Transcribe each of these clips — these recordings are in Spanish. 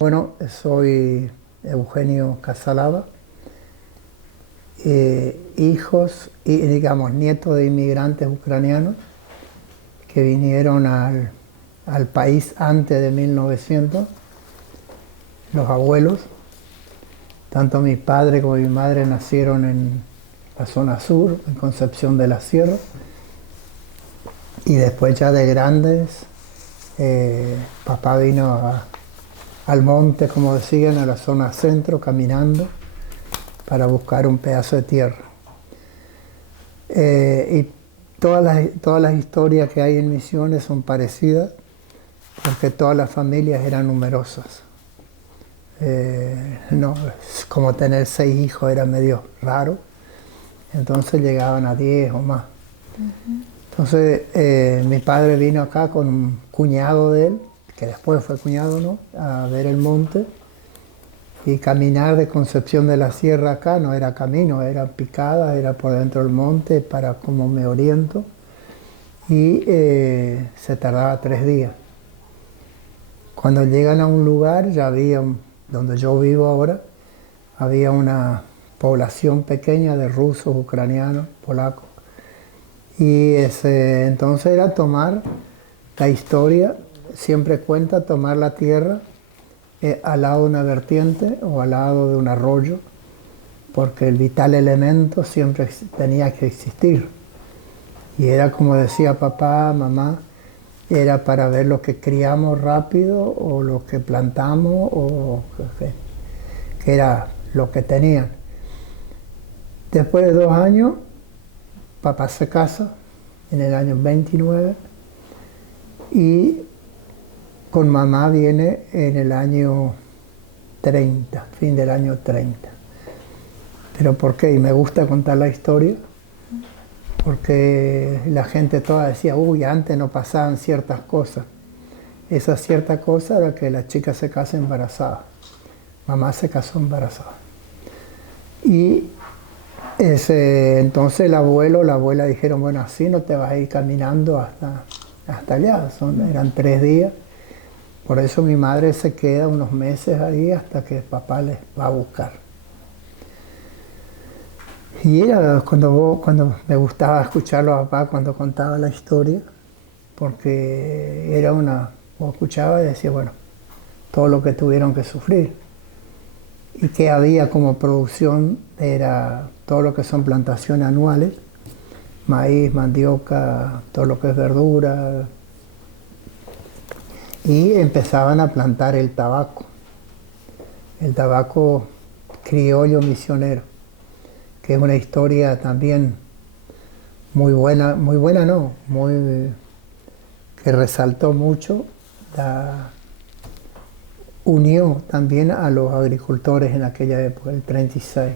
Bueno, soy Eugenio Casalaba, hijos y, digamos, nietos de inmigrantes ucranianos que vinieron al país antes de 1900, los abuelos. Tanto mi padre como mi madre nacieron en la zona sur, en Concepción de la Sierra, y después ya de grandes, papá vino al monte, como decían, a la zona centro, caminando para buscar un pedazo de tierra. Y todas las historias que hay en Misiones son parecidas, porque todas las familias eran numerosas. No, como tener 6 hijos era medio raro, entonces llegaban a 10 o más. Entonces mi padre vino acá con un cuñado de él, que después fue cuñado, ¿no?, a ver el monte, y caminar de Concepción de la Sierra acá no era camino, era picada, era por dentro del monte, para como me oriento, y se tardaba 3 días. Cuando llegan a un lugar, ya había, donde yo vivo ahora, había una población pequeña de rusos, ucranianos, polacos, y entonces era tomar la historia, siempre cuenta tomar la tierra al lado de una vertiente o al lado de un arroyo, porque el vital elemento siempre tenía que existir. Y era como decía papá, mamá, era para ver lo que criamos rápido o lo que plantamos o que era lo que tenían. Después de 2 años, papá se casa en el año 29 y con mamá viene en el año 30, fin del año 30. ¿Pero por qué? Y me gusta contar la historia, porque la gente toda decía, uy, antes no pasaban ciertas cosas. Esa cierta cosa era que la chica se casa embarazada. Mamá se casó embarazada. Y entonces el abuelo, la abuela dijeron, bueno, así no te vas a ir caminando hasta allá. Eran 3 días. Por eso mi madre se queda unos meses ahí hasta que papá les va a buscar. Y era cuando me gustaba escucharlo a papá cuando contaba la historia, porque era vos escuchaba y decía, bueno, todo lo que tuvieron que sufrir. Y que había como producción era todo lo que son plantaciones anuales, maíz, mandioca, todo lo que es verdura, y empezaban a plantar el tabaco criollo misionero, que es una historia también muy buena no, que resaltó mucho, unió también a los agricultores en aquella época, el 36,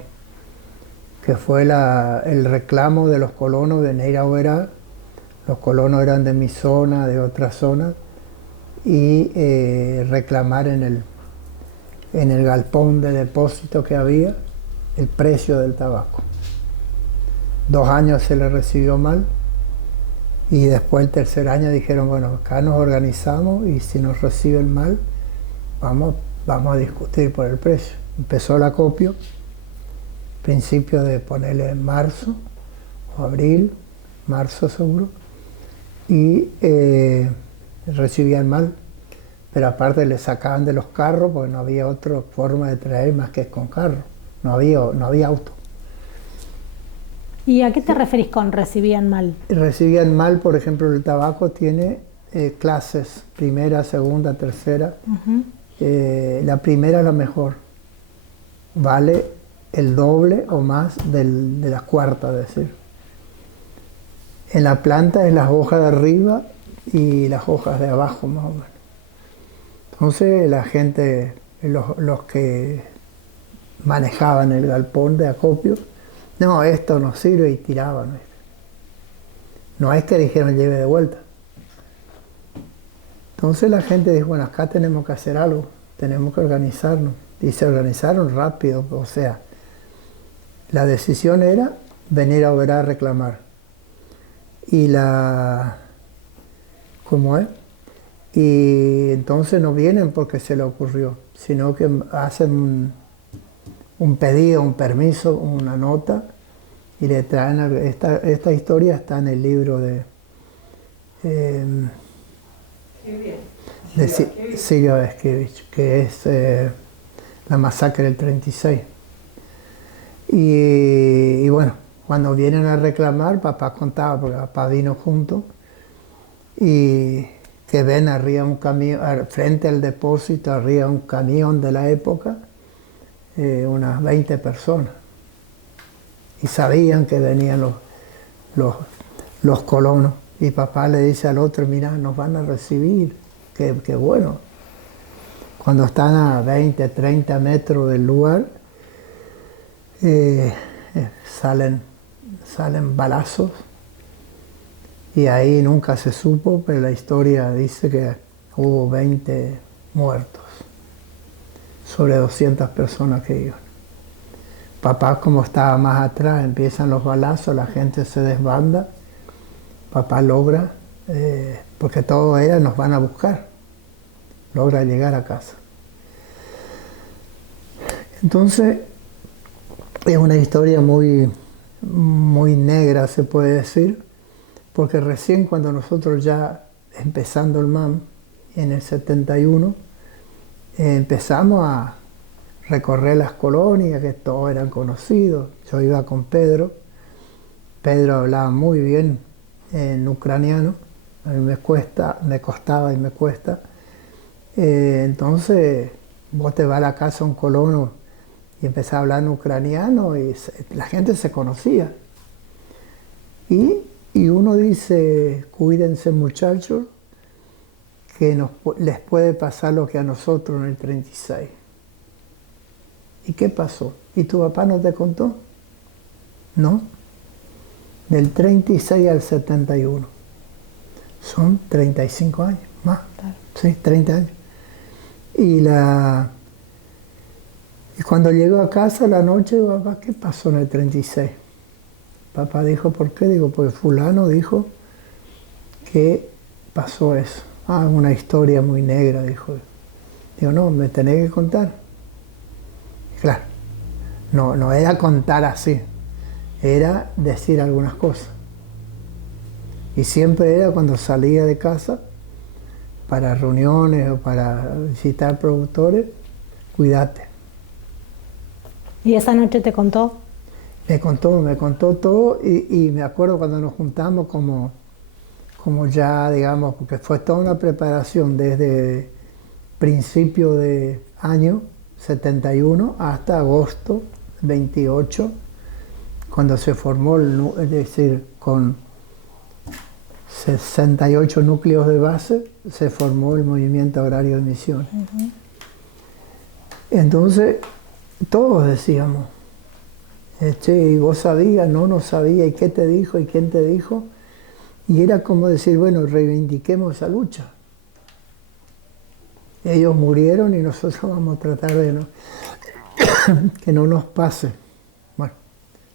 que fue el reclamo de los colonos de Neira Oberá. Los colonos eran de mi zona, de otra zona, y reclamar en el galpón de depósito que había el precio del tabaco. 2 años se le recibió mal y después el tercer año dijeron, bueno, acá nos organizamos y si nos reciben mal, vamos a discutir por el precio. Empezó el acopio, principio de ponerle en marzo o abril, marzo seguro, y recibían mal, pero aparte le sacaban de los carros porque no había otra forma de traer más que con carro, no había auto. ¿Y a qué te referís con recibían mal? Recibían mal, por ejemplo, el tabaco tiene clases, primera, segunda, tercera. La primera es la mejor, vale el doble o más de la cuarta, es decir. En la planta es las hojas de arriba y las hojas de abajo, más o menos. Entonces la gente, los que manejaban el galpón de acopio, no, esto no sirve, y tiraban. No es que dijeron lleve de vuelta. Entonces la gente dijo, bueno, acá tenemos que hacer algo, tenemos que organizarnos. Y se organizaron rápido, o sea, la decisión era venir a Oberá a reclamar. Y ¿cómo es? Y entonces no vienen porque se le ocurrió, sino que hacen un pedido, un permiso, una nota, y le traen esta historia está en el libro eh, de Silvia Baskevich, que es la masacre del 36. Y bueno, cuando vienen a reclamar, papá contaba, porque papá vino junto, y que ven arriba un camión, frente al depósito, arriba un camión de la época, unas 20 personas. Y sabían que venían los colonos. Y papá le dice al otro, mira, nos van a recibir, qué bueno. Cuando están a 20, 30 metros del lugar, salen balazos. Y ahí nunca se supo, pero la historia dice que hubo 20 muertos, sobre 200 personas que iban. Papá, como estaba más atrás, empiezan los balazos, la gente se desbanda. Papá logra, porque todo era, nos van a buscar, logra llegar a casa. Entonces, es una historia muy, muy negra, se puede decir, porque recién cuando nosotros ya empezando el MAM, en el 71, empezamos a recorrer las colonias, que todos eran conocidos. Yo iba con Pedro. Pedro hablaba muy bien en ucraniano. A mí me costaba y me cuesta. Entonces, vos te vas a la casa de un colono y empezás a hablar en ucraniano y la gente se conocía. Y uno dice, cuídense muchachos, que les puede pasar lo que a nosotros en el 36. ¿Y qué pasó? ¿Y tu papá no te contó? No. Del 36 al 71. Son 35 años, más. Claro. Sí, 30 años. Y cuando llegó a casa la noche, papá, ¿qué pasó en el 36? Papá dijo, ¿por qué? Digo, pues fulano dijo que pasó eso. Ah, una historia muy negra, dijo. Digo, no, me tenés que contar. Claro, no era contar así, era decir algunas cosas. Y siempre era cuando salía de casa para reuniones o para visitar productores, cuídate. ¿Y esa noche te contó? Me contó todo y me acuerdo cuando nos juntamos como ya, digamos, porque fue toda una preparación desde principio de año 71 hasta agosto 28, cuando se formó, es decir, con 68 núcleos de base, se formó el Movimiento Agrario de Misiones. Uh-huh. Entonces, todos decíamos, ¿y vos sabías? No sabía, ¿y qué te dijo? ¿Y quién te dijo? Y era como decir, bueno, reivindiquemos esa lucha. Ellos murieron y nosotros vamos a tratar de que no nos pase. Bueno,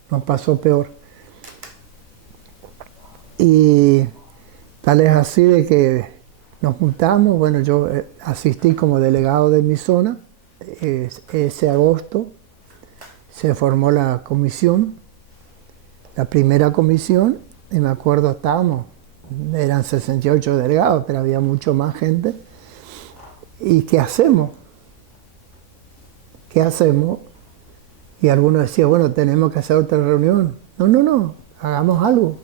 nos pasó peor. Y tal es así de que nos juntamos. Bueno, yo asistí como delegado de mi zona. Ese agosto se formó la comisión, la primera comisión, y me acuerdo eran 68 delegados, pero había mucho más gente. ¿Y qué hacemos? ¿Qué hacemos? Y algunos decían, bueno, tenemos que hacer otra reunión. No, hagamos algo.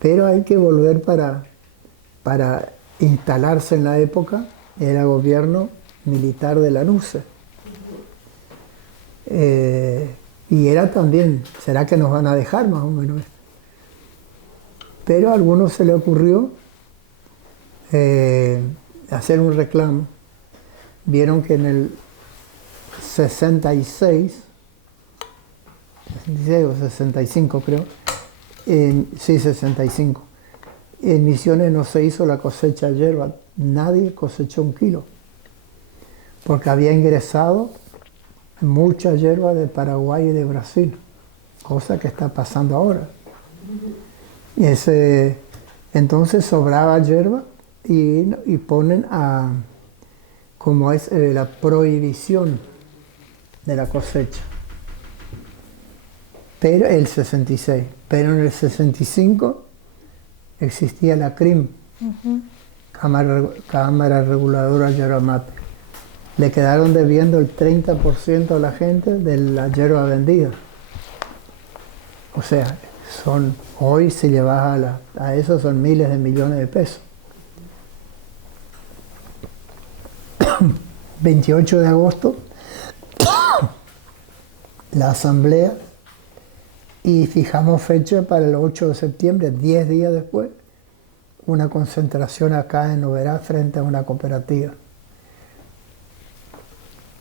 Pero hay que volver para instalarse en la época, era gobierno militar de la NUCE. Y era también, ¿será que nos van a dejar más o menos? Pero a algunos se le ocurrió hacer un reclamo. Vieron que en el 66 o 65 creo, sí, 65, en Misiones no se hizo la cosecha de hierba, nadie cosechó 1 kilo, porque había ingresado mucha hierba de Paraguay y de Brasil, cosa que está pasando ahora. Entonces sobraba hierba y ponen como es la prohibición de la cosecha. Pero el 66. Pero en el 65 existía la CRIM, Cámara Reguladora Yerba Mate. Le quedaron debiendo el 30% a la gente de la yerba vendida. O sea, hoy si llevas a eso son miles de millones de pesos. 28 de agosto, la asamblea, y fijamos fecha para el 8 de septiembre, 10 días después, una concentración acá en Oberá frente a una cooperativa.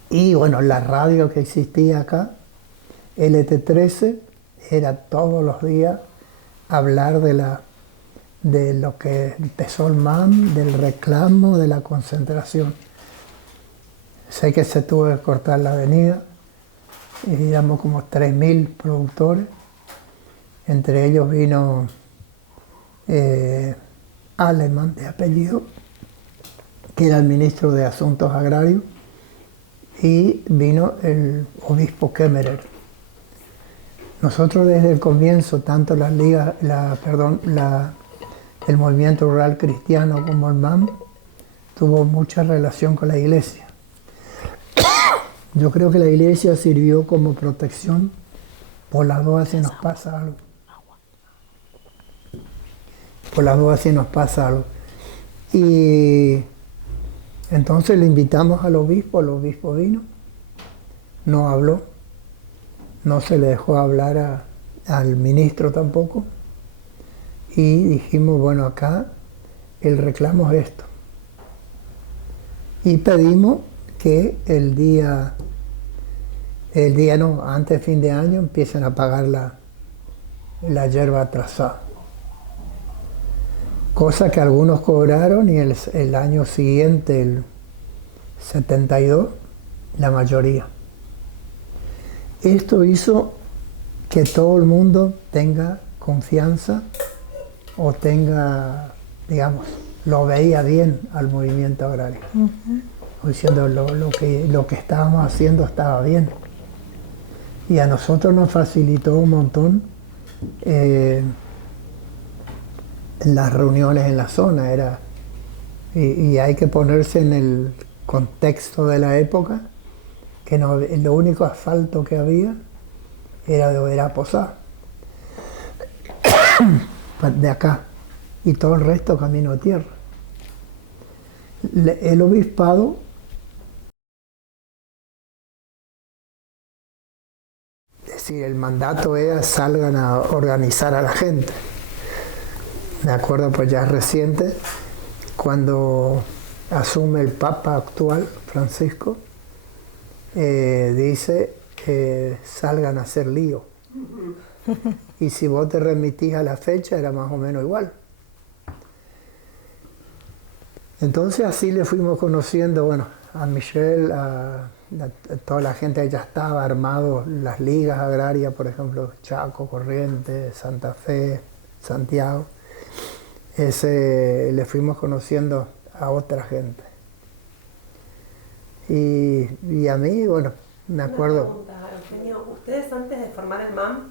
Y bueno, la radio que existía acá, LT13, era todos los días hablar de lo que empezó el MAM, del reclamo, de la concentración. Sé que se tuvo que cortar la avenida, y éramos como 3.000 productores. Entre ellos vino Alemán, de apellido, que era el ministro de Asuntos Agrarios, y vino el obispo Kemmerer. Nosotros desde el comienzo, tanto las ligas, el movimiento rural cristiano como el MAM, tuvo mucha relación con la iglesia. Yo creo que la iglesia sirvió como protección por las dudas si nos pasa algo. Por las dudas si nos pasa algo. Y entonces le invitamos al obispo vino, no habló, no se le dejó hablar al ministro tampoco, y dijimos, bueno, acá el reclamo es esto. Y pedimos que el día no, antes de fin de año empiecen a pagar la yerba atrasada. Cosa que algunos cobraron, y el año siguiente, el 72, la mayoría. Esto hizo que todo el mundo tenga confianza o tenga, digamos, lo veía bien al movimiento agrario. Diciendo lo que estábamos haciendo estaba bien. Y a nosotros nos facilitó un montón las reuniones en la zona. Y hay que ponerse en el contexto de la época, que lo único asfalto que había era de Oberá Posada, de acá, y todo el resto camino de tierra. El obispado es decir, el mandato era salgan a organizar a la gente. Me acuerdo, pues ya es reciente, cuando asume el Papa actual, Francisco, dice salgan a hacer lío. Y si vos te remitís a la fecha era más o menos igual. Entonces así le fuimos conociendo, bueno, a Michel, a toda la gente que ya estaba armado, las ligas agrarias, por ejemplo, Chaco, Corrientes, Santa Fe, Santiago. Le fuimos conociendo a otra gente. Y a mí, bueno, me acuerdo. Una pregunta, Eugenio. ¿Ustedes antes de formar el MAM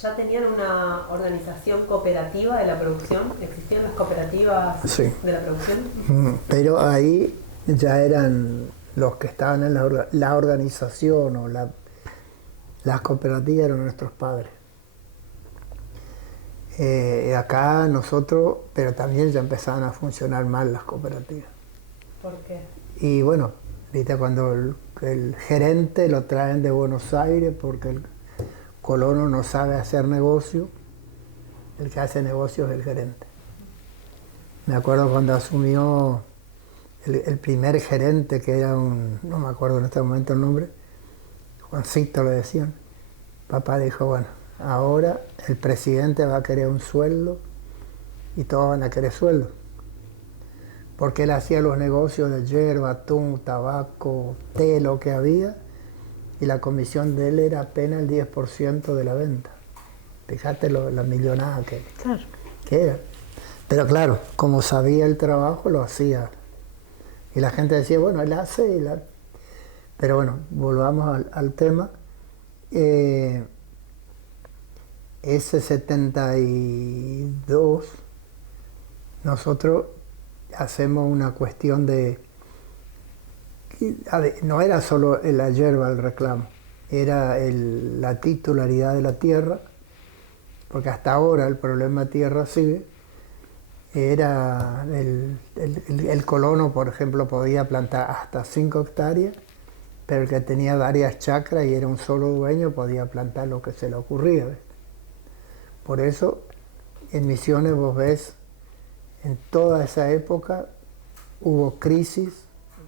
ya tenían una organización cooperativa de la producción? ¿Existían las cooperativas Sí. de la producción? Pero ahí ya eran los que estaban en la organización o las cooperativas eran nuestros padres. Acá nosotros, pero también ya empezaban a funcionar mal las cooperativas. ¿Por qué? Y bueno, viste, cuando el gerente lo traen de Buenos Aires porque el colono no sabe hacer negocio, el que hace negocio es el gerente. Me acuerdo cuando asumió el primer gerente, que era no me acuerdo en este momento el nombre, Juancito le decían. Papá dijo, bueno, ahora el presidente va a querer un sueldo y todos van a querer sueldo. Porque él hacía los negocios de yerba, atún, tabaco, té, lo que había, y la comisión de él era apenas el 10% de la venta. Fíjate la millonada que era. Pero claro, como sabía el trabajo, lo hacía. Y la gente decía, bueno, él hace. Pero bueno, volvamos al tema. Ese 72, nosotros hacemos una cuestión de... No era solo la yerba el reclamo, era la titularidad de la tierra, porque hasta ahora el problema tierra sigue. Era el colono, por ejemplo, podía plantar hasta 5 hectáreas, pero el que tenía varias chacras y era un solo dueño podía plantar lo que se le ocurría. ¿Ves? Por eso en Misiones vos ves, en toda esa época hubo crisis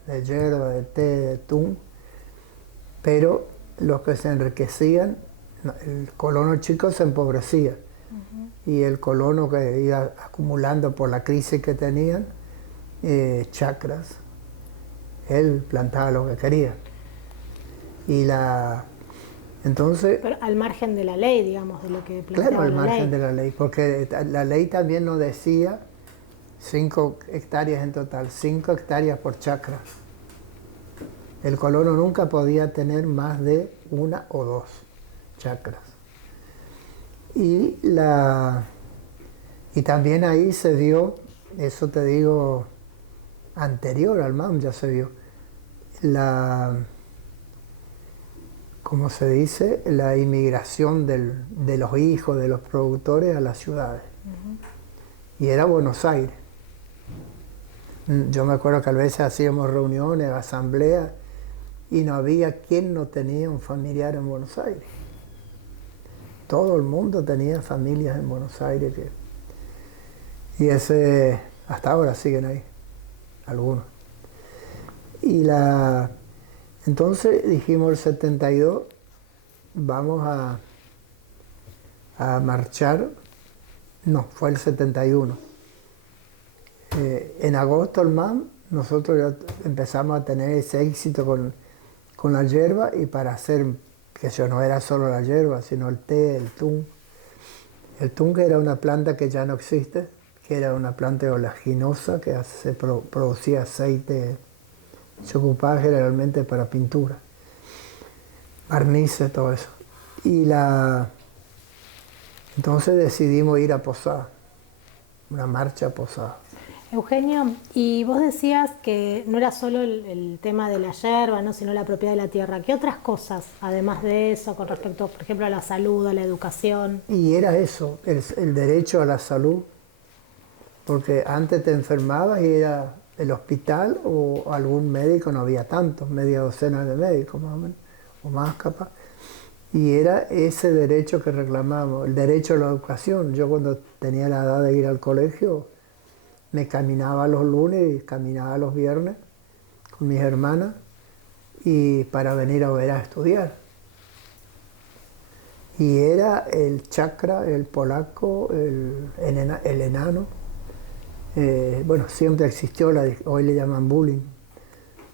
de yerba, de té, de atún, pero los que se enriquecían, el colono chico se empobrecía. Y el colono que iba acumulando por la crisis que tenían, chacras, él plantaba lo que quería. Entonces... Pero al margen de la ley, digamos, de lo que planteaba Claro, al la margen ley. de la ley, porque la ley también nos decía 5 hectáreas en total, 5 hectáreas por chacra. El colono nunca podía tener más de 1 o 2 chacras. Y también ahí se dio, eso te digo, anterior al MAM ya se vio, como se dice, la inmigración de los hijos de los productores a las ciudades. Y era Buenos Aires. Yo me acuerdo que a veces hacíamos reuniones, asambleas, y no había quien no tenía un familiar en Buenos Aires. Todo el mundo tenía familias en Buenos Aires. Y hasta ahora siguen ahí, algunos. Entonces dijimos el 72, vamos a marchar. No, fue el 71. En agosto el MAM, nosotros ya empezamos a tener ese éxito con la yerba, y para hacer, que eso no era solo la yerba, sino el té, el tún. El tún, que era una planta que ya no existe, que era una planta oleaginosa que producía aceite, se ocupaba generalmente para pintura, barnices, todo eso. Entonces decidimos ir a Posada, una marcha a Posada. Eugenio, y vos decías que no era solo el tema de la yerba, ¿no?, sino la propiedad de la tierra. ¿Qué otras cosas, además de eso, con respecto, por ejemplo, a la salud, a la educación? Y era eso, el derecho a la salud, porque antes te enfermabas y era el hospital o algún médico, no había tantos, media docena de médicos más o menos, o más capaz. Y era ese derecho que reclamamos, el derecho a la educación. Yo cuando tenía la edad de ir al colegio, me caminaba los lunes y caminaba los viernes con mis hermanas, y para venir a ver a estudiar. Y era el chakra, el polaco, el enano. Bueno, siempre existió, hoy le llaman bullying,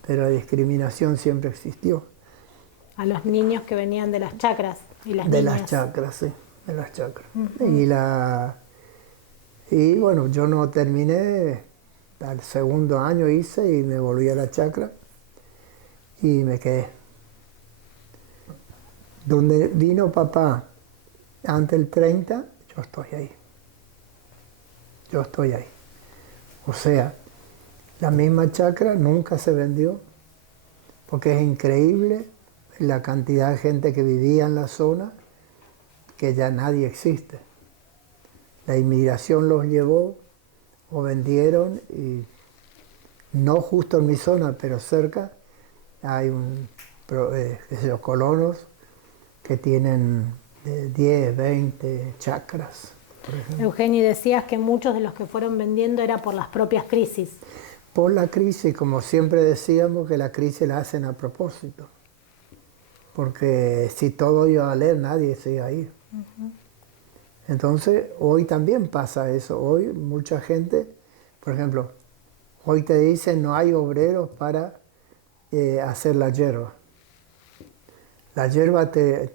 pero la discriminación siempre existió. A los niños que venían de las chacras y las De niñas. las chacras, sí, de las chacras. Y bueno, yo no terminé, al segundo año hice y me volví a la chacra y me quedé. Donde vino papá antes del 30, yo estoy ahí. Yo estoy ahí. O sea, la misma chacra nunca se vendió, porque es increíble la cantidad de gente que vivía en la zona, que ya nadie existe. La inmigración los llevó o vendieron, y no justo en mi zona, pero cerca, hay los colonos que tienen 10, 20 chacras. Eugenio, decías que muchos de los que fueron vendiendo era por las propias crisis. Por la crisis, como siempre decíamos, que la crisis la hacen a propósito. Porque si todo iba a valer, nadie se iba a ir. Entonces, hoy también pasa eso. Hoy mucha gente, por ejemplo, hoy te dicen no hay obreros para hacer la yerba. La yerba 3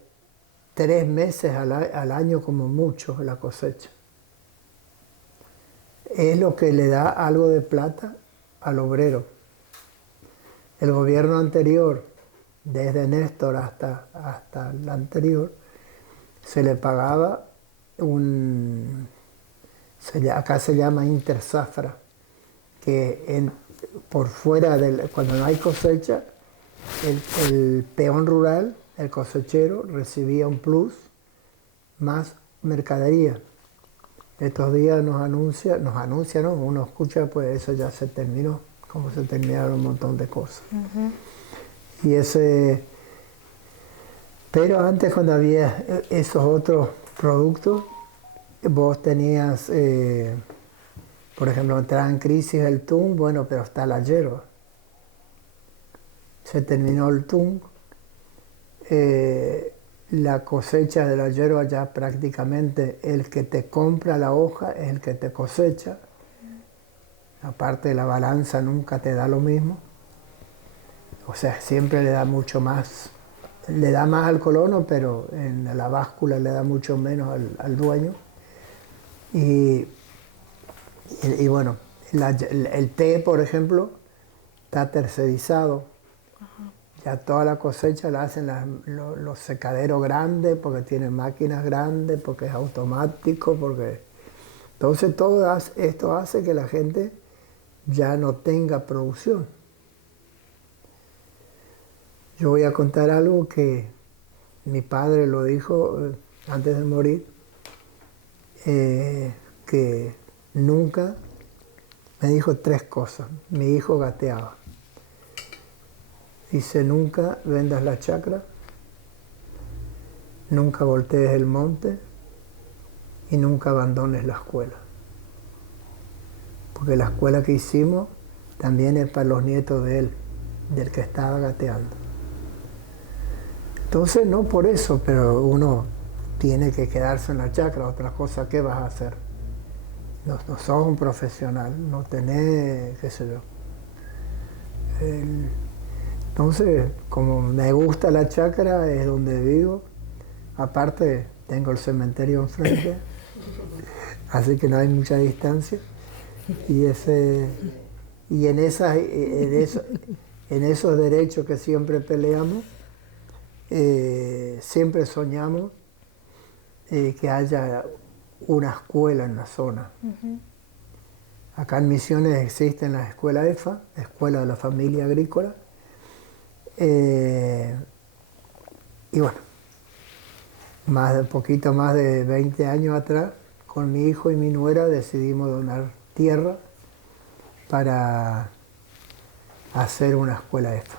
meses al año como mucho la cosecha. es lo que le da algo de plata al obrero. El gobierno anterior, desde Néstor hasta el anterior, se le pagaba acá se llama interzafra, que por fuera, cuando no hay cosecha, el peón rural, el cosechero, recibía un plus más mercadería. Estos días nos anuncia, ¿no? Uno escucha, pues eso ya se terminó, como se terminaron un montón de cosas. Y pero antes, cuando había esos otros productos, vos tenías, por ejemplo, entraba en crisis el tung, bueno, pero está la yerba. Se terminó el tung, la cosecha de la yerba ya prácticamente el que te compra la hoja es el que te cosecha. Aparte, la balanza nunca te da lo mismo. O sea, siempre le da mucho más. Le da más al colono, pero en la báscula le da mucho menos al dueño. Y bueno, el té, por ejemplo, está tercerizado. Ya toda la cosecha la hacen los secaderos grandes, porque tienen máquinas grandes, porque es automático, porque... Entonces todo esto hace que la gente ya no tenga producción. Yo voy a contar algo que mi padre lo dijo antes de morir, que nunca me dijo 3 cosas. Mi hijo gateaba. Dice, nunca vendas la chacra, nunca voltees el monte y nunca abandones la escuela. Porque la escuela que hicimos también es para los nietos de él, del que estaba gateando. Entonces, no por eso, pero uno tiene que quedarse en la chacra. Otra cosa, ¿qué vas a hacer? No sos un profesional, no tenés, qué sé yo. Entonces, como me gusta la chacra, es donde vivo. Aparte, tengo el cementerio enfrente, así que no hay mucha distancia. Y en esos derechos que siempre peleamos, siempre soñamos que haya una escuela en la zona. Acá en Misiones existen las escuelas EFA, Escuela de la Familia Agrícola. Y bueno, poquito más de 20 años atrás, con mi hijo y mi nuera decidimos donar tierra para hacer una escuela EFA.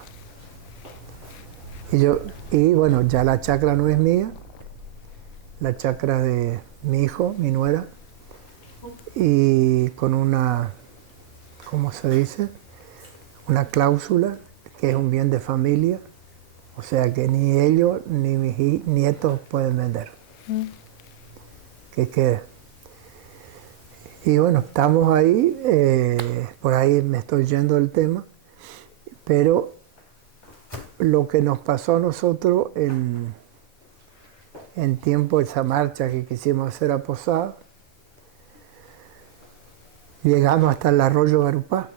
Y bueno, ya la chacra no es mía, la chacra de mi hijo, mi nuera, y con una, ¿cómo se dice? Una cláusula que es un bien de familia, o sea que ni ellos ni mis nietos pueden vender. Que quede. Y bueno, estamos ahí, por ahí me estoy yendo del tema, pero lo que nos pasó a nosotros en tiempo de esa marcha que quisimos hacer a Posada, llegamos hasta el arroyo Garupá.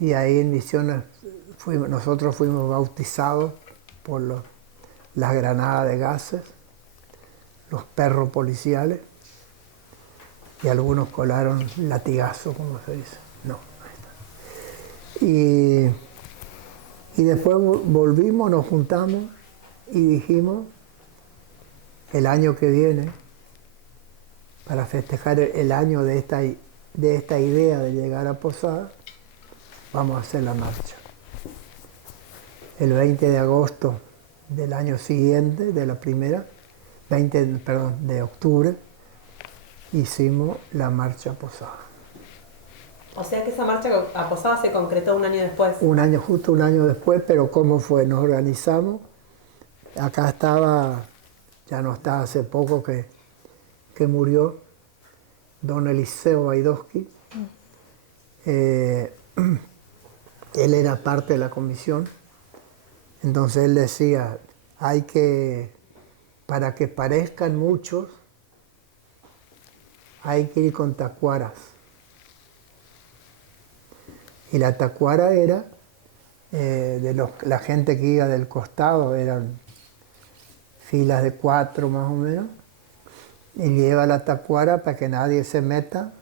Y ahí en Misiones nosotros fuimos bautizados por las granadas de gases, los perros policiales, y algunos colaron latigazos, como se dice. No, ahí está. Y después volvimos, nos juntamos y dijimos, el año que viene, para festejar el año de esta idea de llegar a Posada, vamos a hacer la marcha. El 20 de agosto del año siguiente, de la primera, de octubre, hicimos la marcha a Posada. O sea que esa marcha a Posada se concretó un año después. Justo un año después, pero ¿cómo fue? Nos organizamos. Acá estaba, ya no está hace poco que murió, don Eliseo Baidowski. Él era parte de la comisión. Entonces él decía, para que parezcan muchos, hay que ir con tacuaras. Y la tacuara era, la gente que iba del costado, eran filas de 4 más o menos, y lleva la tacuara para que nadie se meta,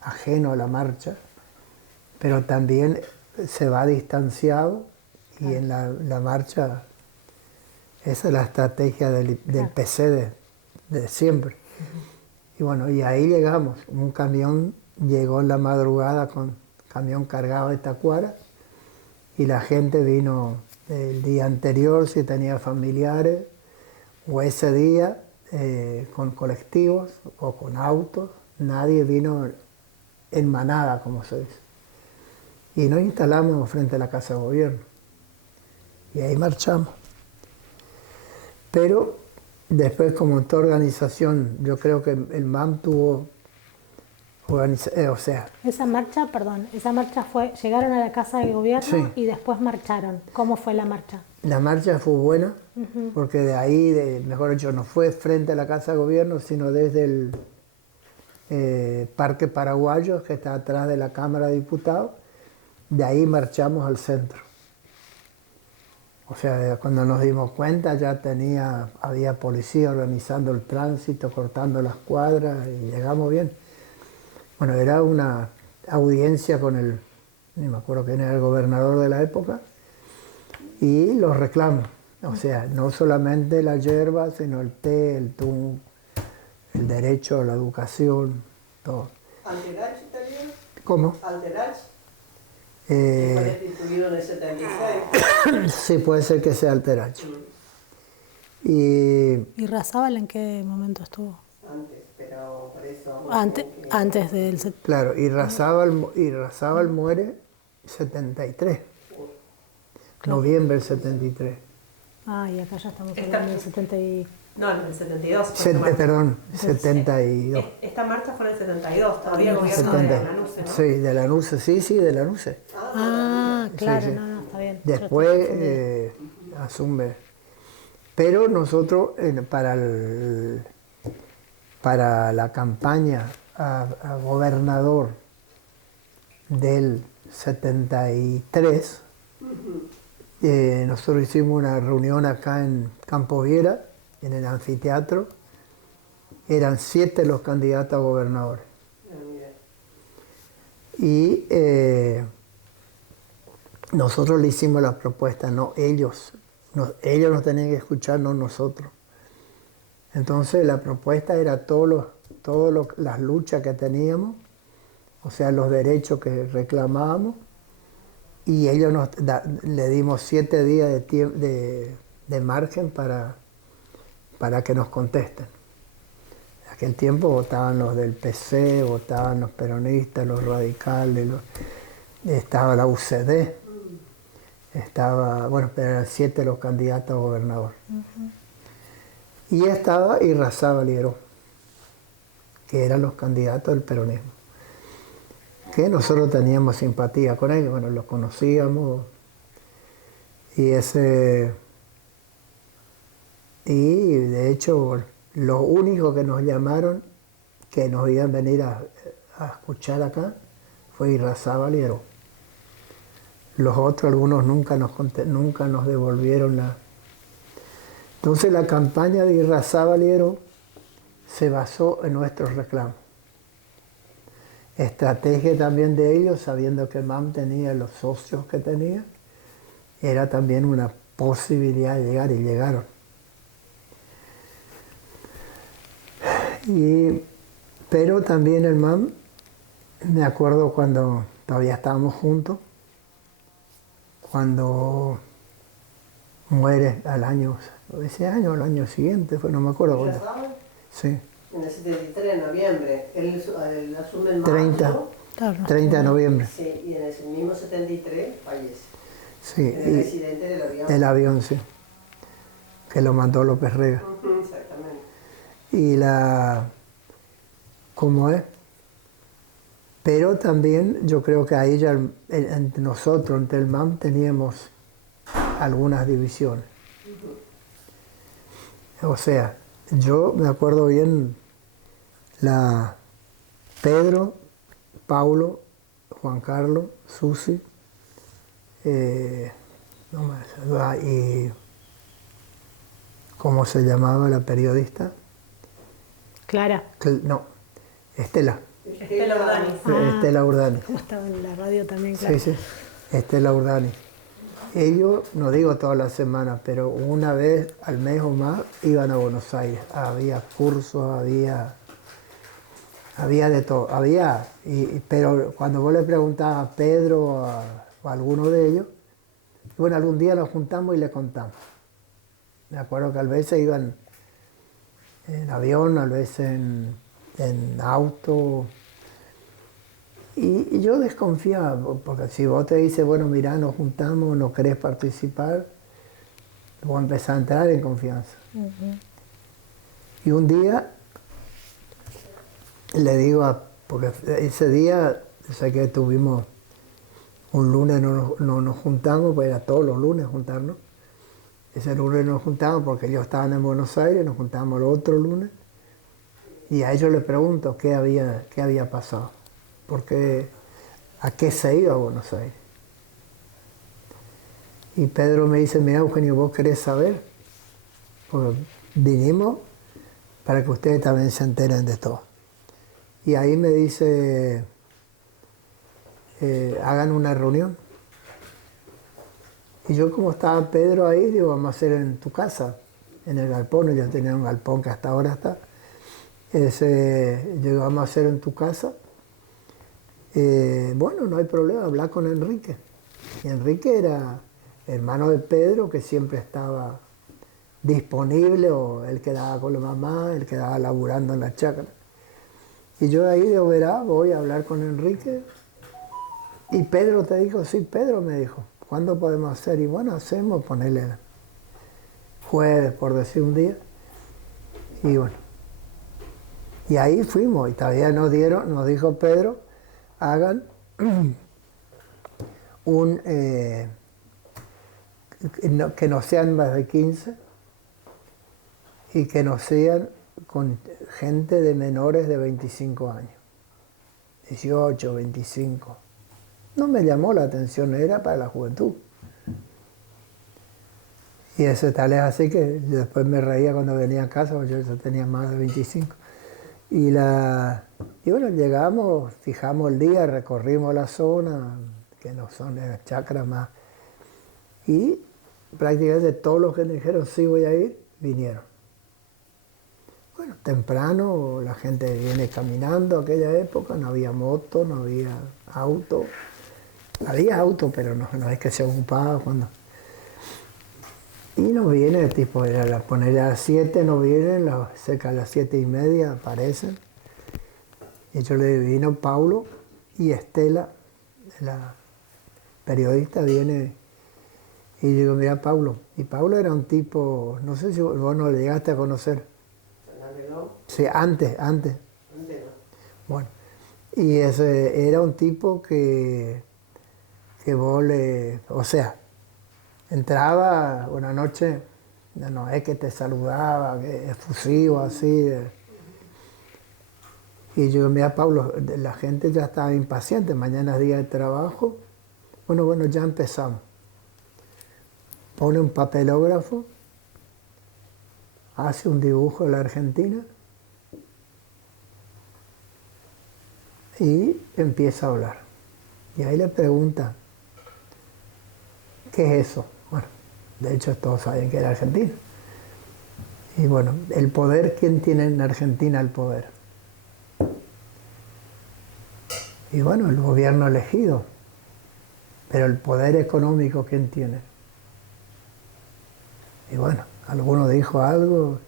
ajeno a la marcha, pero también se va distanciado y en la marcha, esa es la estrategia del PC de siempre. Y bueno, y ahí llegamos, un camión llegó en la madrugada con camión cargado de tacuara y la gente vino el día anterior si tenía familiares o ese día con colectivos o con autos, nadie vino en manada, como se dice. Y nos instalamos frente a la Casa de Gobierno y ahí marchamos. Pero después, como en toda organización, yo creo que el MAM tuvo esa marcha fue, llegaron a la Casa de Gobierno sí. Y después marcharon. ¿Cómo fue la marcha? La marcha fue buena, porque de ahí, mejor dicho, no fue frente a la Casa de Gobierno, sino desde el Parque Paraguayo, que está atrás de la Cámara de Diputados. De ahí marchamos al centro. O sea, cuando nos dimos cuenta ya había policía organizando el tránsito, cortando las cuadras y llegamos bien. Bueno, era una audiencia con ni me acuerdo quién era el gobernador de la época, y los reclamos. O sea, no solamente la yerba, sino el té, el TUN, el derecho a la educación, todo. ¿Alterach italiano? ¿Cómo? ¿Alterach? ¿Fue destituido en el 76? Sí, puede ser que sea Alterach. ¿Y Razzábal en qué momento estuvo? Antes, pero por eso... Antes del... Claro, y Razzábal muere 73. Noviembre del 73. Ah, y acá ya estamos hablando del 70 y... No, en el 72. Perdón, 72. Esta marcha fue en el 72, todavía el gobierno de Lanuse, ¿no? Sí, de Lanuse, sí, de Lanuse. Ah, claro, sí. no, está bien. Después asume. Pero nosotros, para la campaña a gobernador del 73, nosotros hicimos una reunión acá en Campo Viera, en el anfiteatro. Eran 7 los candidatos a gobernadores. Y nosotros le hicimos la propuesta, no ellos. Ellos nos tenían que escuchar, no nosotros. Entonces la propuesta era todas las luchas que teníamos, o sea, los derechos que reclamábamos, y ellos le dimos 7 días de margen para que nos contesten. En aquel tiempo votaban los del PC, votaban los peronistas, los radicales, estaba la UCD, pero eran 7 los candidatos a gobernador. Y estaba Razzábal Lieró, que eran los candidatos del peronismo. Que nosotros teníamos simpatía con ellos, bueno, los conocíamos. Y de hecho, los únicos que nos llamaron, que nos iban a venir a escuchar acá, fue Razzábal Lieró. Los otros, algunos nunca nos devolvieron la... Entonces la campaña de Razzábal Lieró se basó en nuestros reclamos. Estrategia también de ellos, sabiendo que MAM tenía los socios que tenía, era también una posibilidad de llegar, y llegaron. Pero también el MAM, me acuerdo cuando todavía estábamos juntos, cuando muere ese año o el año siguiente, no me acuerdo cuándo. Sí. En el 73, en noviembre. Él asume en marzo. 30 de noviembre. Sí, y en el mismo 73 fallece. Sí. El accidente del avión. El avión, sí. Que lo mandó López Rega. Exactamente. Y ¿cómo es? Pero también yo creo que ahí ya nosotros, entre el MAM, teníamos algunas divisiones. O sea, yo me acuerdo bien Pedro, Paulo, Juan Carlos, Susi, no más, y ¿cómo se llamaba la periodista? Clara. No, Estela. Estela Urdanis. Estela Urdanis. ¿Cómo estaba en la radio también, claro? Sí, sí, Estela Urdanis. Ellos, no digo todas las semanas, pero una vez al mes o más iban a Buenos Aires. Había cursos, había de todo. Pero cuando vos le preguntabas a Pedro o a alguno de ellos, bueno, algún día nos juntamos y le contamos. Me acuerdo que a veces iban en avión, a veces en auto. Y yo desconfiaba, porque si vos te dices, bueno, mirá, nos juntamos, no querés participar, vos empezás a entrar en confianza. Y un día le digo, porque ese día, sé que tuvimos un lunes, no nos juntamos, pues era todos los lunes juntarnos. Ese lunes nos juntamos porque ellos estaban en Buenos Aires, nos juntamos el otro lunes. Y a ellos les pregunto qué había pasado. Porque ¿a qué se iba a Buenos Aires? Y Pedro me dice, mira Eugenio, ¿vos querés saber? Porque vinimos para que ustedes también se enteren de todo. Y ahí me dice, hagan una reunión. Y yo como estaba Pedro ahí, digo, vamos a hacer en tu casa, en el galpón. Ellos tenían un galpón que hasta ahora está. Yo digo, vamos a hacer en tu casa. Bueno, no hay problema, hablar con Enrique. Y Enrique era hermano de Pedro, que siempre estaba disponible, o él quedaba con la mamá, él quedaba laburando en la chacra. Y yo ahí digo, verá, voy a hablar con Enrique. Y Pedro te dijo, sí, Pedro me dijo, ¿cuándo podemos hacer? Y bueno, hacemos, ponerle jueves, por decir un día. Y bueno, y ahí fuimos, y todavía nos dijo Pedro, hagan que no sean más de 15 y que no sean con gente de menores de 25 años, 18, 25. No me llamó la atención, era para la juventud. Y eso tal es así que yo después me reía cuando venía a casa, porque yo ya tenía más de 25. Y bueno, llegamos, fijamos el día, recorrimos la zona, que no son las chacras más. Y prácticamente todos los que me dijeron sí voy a ir, vinieron. Bueno, temprano la gente viene caminando, aquella época no había moto, no había auto. Había auto, pero no es que se ocupaba cuando. Y nos viene, tipo, a poner a las 7, nos vienen, cerca de las 7:30 aparecen. Y yo le vino Paulo y Estela, la periodista, viene y digo, mira Paulo. Y Paulo era un tipo, no sé si vos no le llegaste a conocer. Sí, antes. Bueno, y ese era un tipo que vos o sea, entraba una noche, no es que te saludaba, que efusivo así. Y yo, mira Pablo, la gente ya estaba impaciente, mañana es día de trabajo. Bueno, ya empezamos. Pone un papelógrafo, hace un dibujo de la Argentina y empieza a hablar. Y ahí le pregunta, ¿qué es eso? Bueno, de hecho todos saben que era Argentina. Y bueno, el poder, ¿quién tiene en Argentina el poder? Y bueno, el gobierno elegido. Pero el poder económico, ¿quién tiene? Y bueno, alguno dijo algo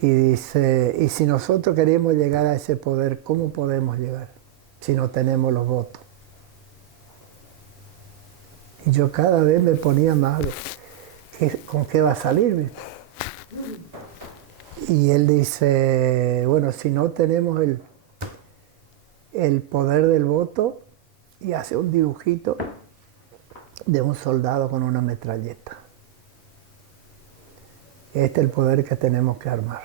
y dice, y si nosotros queremos llegar a ese poder, ¿cómo podemos llegar si no tenemos los votos? Y yo cada vez me ponía más, ¿con qué va a salir? Y él dice, bueno, si no tenemos el poder del voto, y hace un dibujito de un soldado con una metralleta. Este es el poder que tenemos que armar.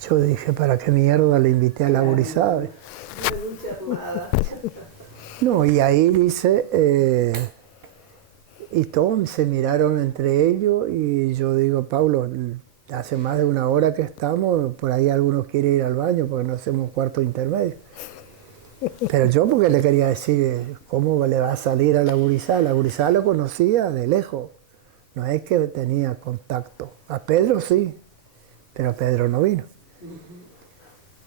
Yo dije, ¿para qué mierda le invité a la gurizada? No, y ahí dice, y todos se miraron entre ellos y yo digo, Pablo, hace más de una hora que estamos, por ahí algunos quieren ir al baño porque no hacemos cuarto intermedio. Pero yo porque le quería decir, ¿cómo le va a salir a la gurizada? La gurizada lo conocía de lejos, no es que tenía contacto. A Pedro sí, pero Pedro no vino.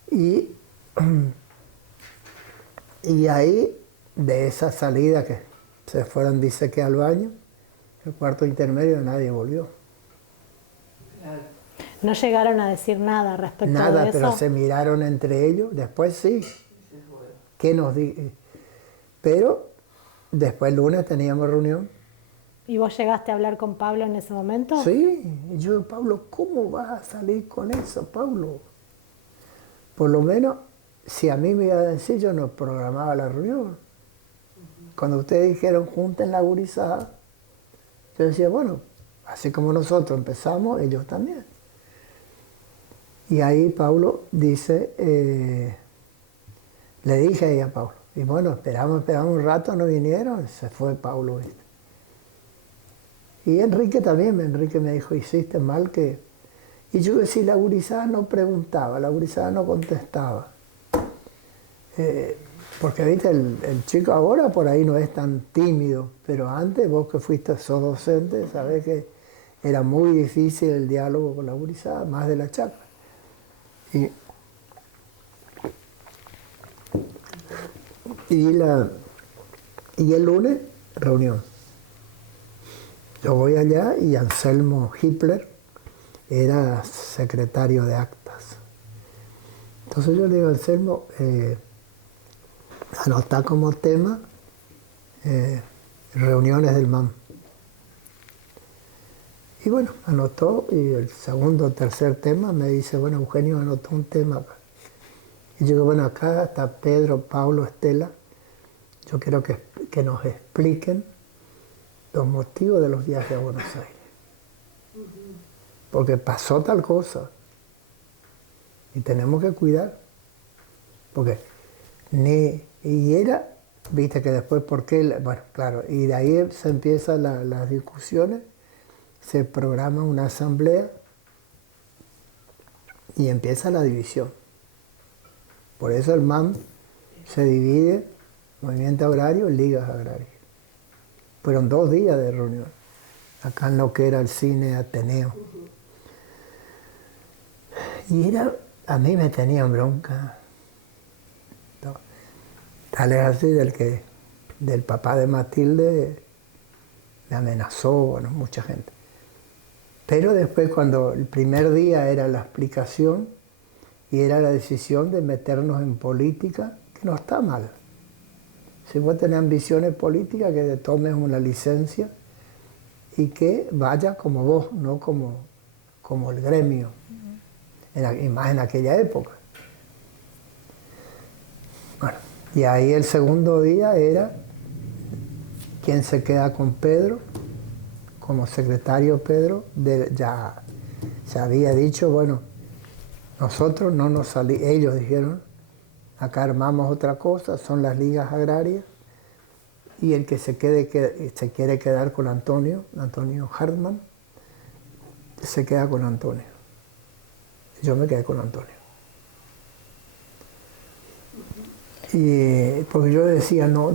Y ahí, de esa salida que se fueron, dice que al baño, el cuarto intermedio nadie volvió. No llegaron a decir nada respecto Nada, de eso. pero se miraron entre ellos, después sí. ¿Qué nos Pero después el lunes teníamos reunión. ¿Y vos llegaste a hablar con Pablo en ese momento? Sí, y yo, Pablo, ¿cómo vas a salir con eso, Pablo? Por lo menos, si a mí me iba a decir, yo no programaba la reunión. Cuando ustedes dijeron, junten la gurizada, yo decía, bueno, así como nosotros empezamos, ellos también. Y ahí Pablo dice, le dije ahí a Pablo, y bueno, esperamos un rato, no vinieron, se fue Pablo, ¿viste? Y Enrique también, Enrique me dijo, hiciste mal que... Y yo decía, la gurizada no preguntaba, la gurizada no contestaba. Porque viste, el chico ahora por ahí no es tan tímido, pero antes vos que sos docente, sabés que era muy difícil el diálogo con la gurizada, más de la chacra. Y el lunes, reunión. Yo voy allá y Anselmo Hitler era secretario de actas. Entonces yo le digo a Anselmo, anotá como tema reuniones del MAM. Y bueno, anotó y el segundo o tercer tema me dice, bueno, Eugenio anotó un tema acá. Y yo digo, bueno, acá está Pedro, Pablo, Estela. Yo quiero que nos expliquen los motivos de los viajes a Buenos Aires. Porque pasó tal cosa. Y tenemos que cuidar. Porque y era, viste que después, ¿por qué? Bueno, claro, y de ahí se empiezan las discusiones, se programa una asamblea y empieza la división. Por eso el MAM se divide, movimiento agrario, ligas agrarias. Fueron 2 días de reunión, acá en lo que era el cine Ateneo. Y a mí me tenían bronca. Tal es así del papá de Matilde me amenazó, bueno, mucha gente. Pero después cuando el primer día era la explicación y era la decisión de meternos en política, que no está mal. Si vos tenés ambiciones políticas, que te tomes una licencia y que vaya como vos, no como el gremio, y más en aquella época. Bueno, y ahí el segundo día era quién se queda con Pedro, como secretario Pedro, ya se había dicho, bueno, nosotros no nos salimos, ellos dijeron, acá armamos otra cosa, son las ligas agrarias, y el que se quiere quedar con Antonio Hartmann, se queda con Antonio. Yo me quedé con Antonio. Y porque yo decía, no,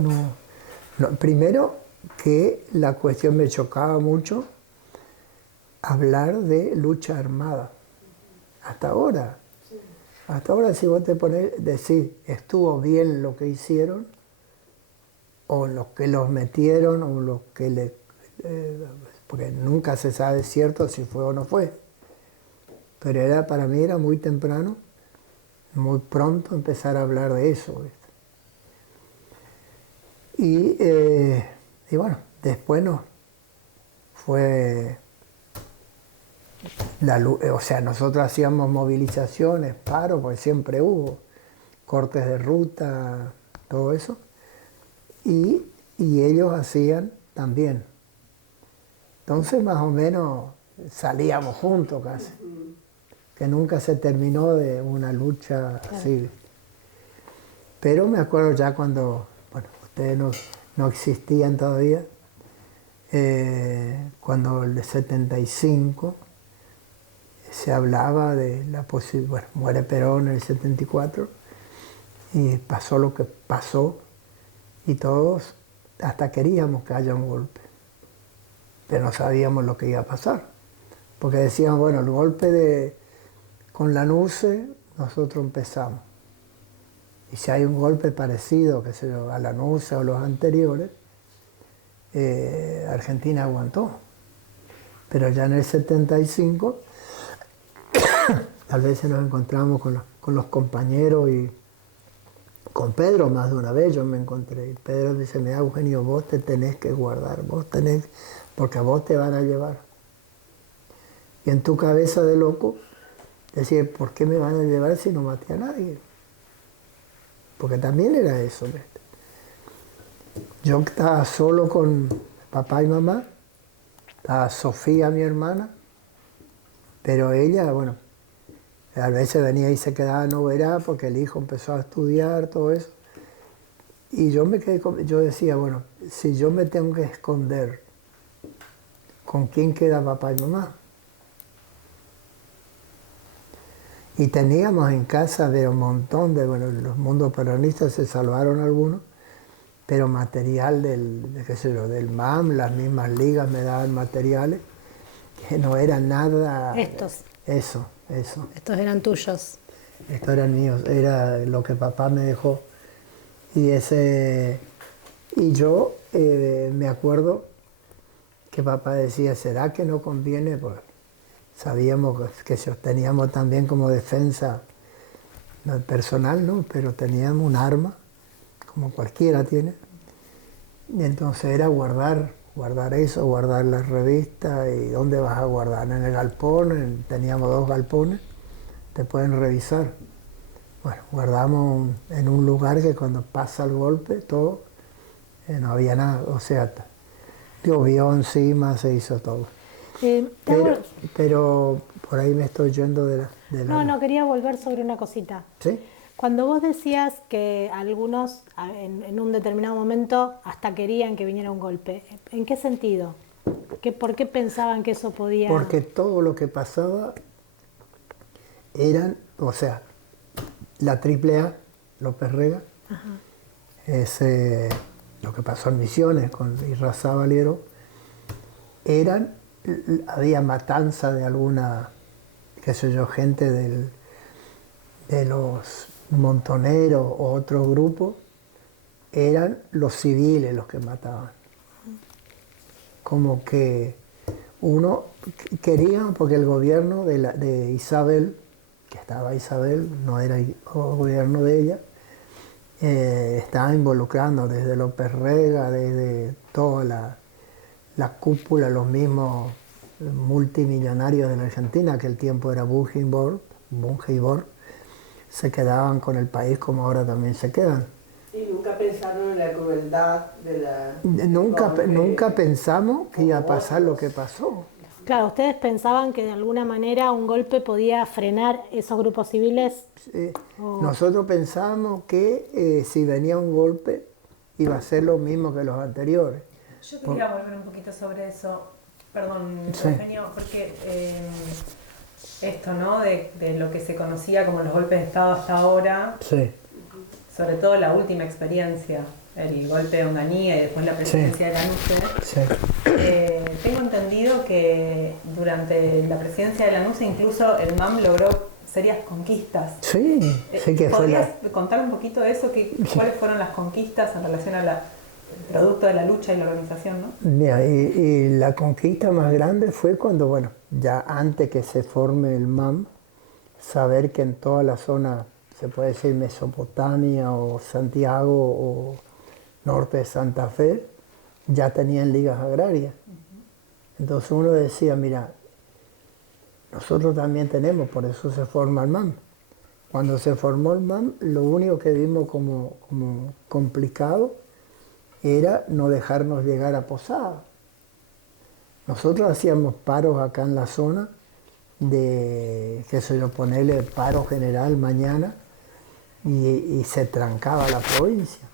primero que la cuestión me chocaba mucho hablar de lucha armada. Hasta ahora si vos te pones a decir, estuvo bien lo que hicieron, o los que los metieron, o los que porque nunca se sabe cierto si fue o no fue. Pero para mí era muy temprano, muy pronto empezar a hablar de eso, ¿viste? Y bueno, después fue o sea, nosotros hacíamos movilizaciones, paros, porque siempre hubo cortes de ruta, todo eso, y ellos hacían también. Entonces más o menos salíamos juntos casi. que nunca se terminó de una lucha así. Pero me acuerdo ya cuando, bueno, ustedes no existían todavía, cuando el 75 se hablaba de la posibilidad, bueno, muere Perón en el 74 y pasó lo que pasó y todos hasta queríamos que haya un golpe, pero no sabíamos lo que iba a pasar, porque decían, bueno, el golpe con Lanusse nosotros empezamos, y si hay un golpe parecido, que sé yo, a Lanusse o los anteriores, Argentina aguantó, pero ya en el 75 a veces nos encontramos con los compañeros y con Pedro más de una vez yo me encontré. Y Pedro dice, mira Eugenio, vos te tenés que guardar, porque a vos te van a llevar. Y en tu cabeza de loco, decir, ¿por qué me van a llevar si no maté a nadie? Porque también era eso. ¿Ves? Yo estaba solo con papá y mamá, estaba Sofía, mi hermana, pero ella, bueno, a veces venía y se quedaba en Oberá porque el hijo empezó a estudiar, todo eso. Y yo me quedé, yo decía, bueno, si yo me tengo que esconder, ¿con quién queda papá y mamá? Y teníamos en casa de un montón de, bueno, los mundos peronistas se salvaron algunos, pero material qué sé yo, del MAM, las mismas ligas me daban materiales que no eran nada... Estos. Eso. Estos eran tuyos. Estos eran míos, era lo que papá me dejó. Y yo me acuerdo que papá decía, ¿será que no conviene? Pues sabíamos que teníamos también como defensa no personal, ¿no? Pero teníamos un arma, como cualquiera tiene. Y entonces era guardar eso, guardar las revistas. ¿Y dónde vas a guardar? En el galpón, teníamos 2 galpones, te pueden revisar. Bueno, guardamos en un lugar que cuando pasa el golpe, todo, no había nada, o sea, llovió encima, se hizo todo. Pero por ahí me estoy yendo de la... No, quería volver sobre una cosita. ¿Sí? Cuando vos decías que algunos en un determinado momento hasta querían que viniera un golpe, ¿en qué sentido? ¿Por qué pensaban que eso podía...? Porque todo lo que pasaba eran, o sea, la AAA, López Rega, lo que pasó en Misiones con Irrazábal y Heró, había matanza de alguna, qué sé yo, gente de los montoneros o otro grupo, eran los civiles los que mataban. Como que uno quería, porque el gobierno de Isabel, que estaba Isabel, no era el gobierno de ella, estaba involucrando desde López Rega, desde toda la cúpula, los mismos multimillonarios de la Argentina, que el tiempo era Bunge y Bor, se quedaban con el país como ahora también se quedan. Y nunca pensaron en la crueldad de la... Nunca pensamos que iba a pasar lo que pasó. Claro, ustedes pensaban que de alguna manera un golpe podía frenar esos grupos civiles. Nosotros pensábamos que si venía un golpe iba a ser lo mismo que los anteriores. Yo quería volver un poquito sobre eso, perdón, Sí. Eugenio, porque esto, ¿no? De lo que se conocía como los golpes de Estado hasta ahora, Sí. sobre todo la última experiencia, el golpe de Onganía y después la presidencia de Lanusse. Sí. Tengo entendido que durante la presidencia de Lanusse incluso el MAM logró serias conquistas. Sí, sí que fue ¿Podrías contar un poquito de eso? ¿Cuáles fueron las conquistas en relación al producto de la lucha y la organización, ¿no? Mira, y la conquista más grande fue cuando, bueno, ya antes que se forme el MAM, saber que en toda la zona, se puede decir Mesopotamia o Santiago o norte de Santa Fe, ya tenían ligas agrarias. Entonces uno decía, mira, nosotros también tenemos, por eso se forma el MAM. Cuando se formó el MAM, lo único que vimos como complicado era no dejarnos llegar a Posada. Nosotros hacíamos paros acá en la zona qué sé yo, ponerle paro general mañana y se trancaba la provincia.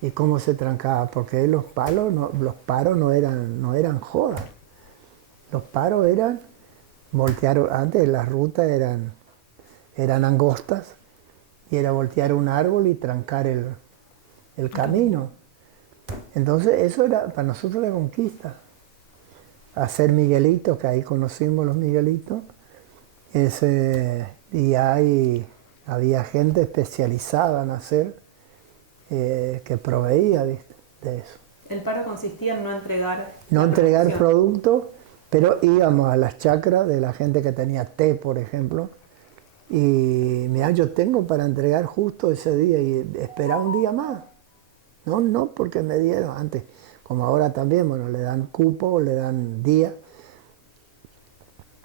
¿Y cómo se trancaba? Porque los paros no eran jodas. Los paros eran voltear, antes las rutas eran angostas y era voltear un árbol y trancar el camino. Entonces eso era para nosotros la conquista. Hacer Miguelitos, que ahí conocimos los Miguelitos, y había gente especializada en hacer, que proveía, ¿viste?, de eso. El paro consistía en no entregar productos, pero íbamos a las chacras de la gente que tenía té, por ejemplo, y mira, yo tengo para entregar justo ese día y esperar un día más. No, porque me dieron antes, como ahora también, bueno, le dan cupo, le dan día.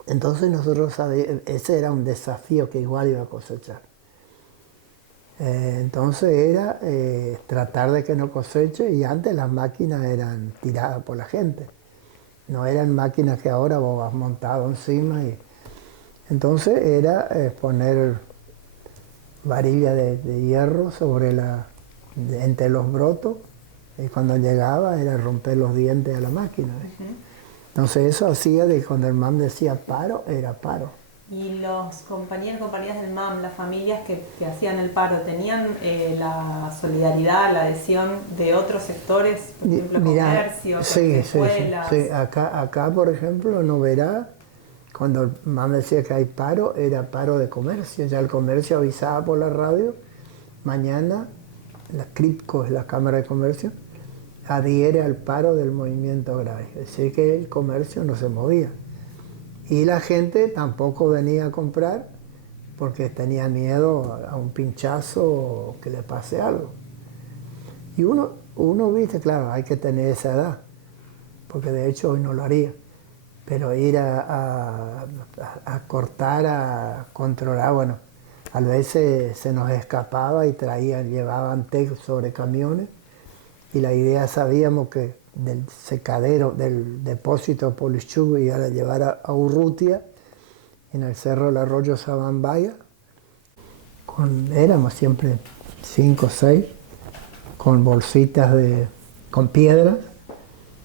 Entonces nosotros sabíamos, ese era un desafío que igual iba a cosechar. Entonces era tratar de que no coseche, y antes las máquinas eran tiradas por la gente. No eran máquinas que ahora vos vas montado encima. Entonces era poner varilla de hierro entre los brotos, y cuando llegaba era romper los dientes a la máquina. Entonces eso hacía de que cuando el MAM decía paro, era paro. ¿Y los compañeros y compañeras del MAM, las familias que hacían el paro, tenían la solidaridad, la adhesión de otros sectores, por ejemplo, comercios, escuelas? Sí. Acá, por ejemplo, en Oberá, cuando el MAM decía que hay paro, era paro de comercio. Ya el comercio avisaba por la radio, mañana la CRIPCO, es la Cámara de Comercio, adhiere al paro del movimiento agrario. Es decir, que el comercio no se movía. Y la gente tampoco venía a comprar porque tenía miedo a un pinchazo o que le pase algo. Y uno, viste, claro, hay que tener esa edad, porque de hecho hoy no lo haría. Pero ir a cortar, a controlar, bueno, a veces se nos escapaba y llevaban té sobre camiones, y la idea, sabíamos que del secadero, del depósito de Polichugo, iba a llevar a Urrutia, en el cerro del arroyo Sabambaya. Éramos siempre 5 o 6, con bolsitas con piedras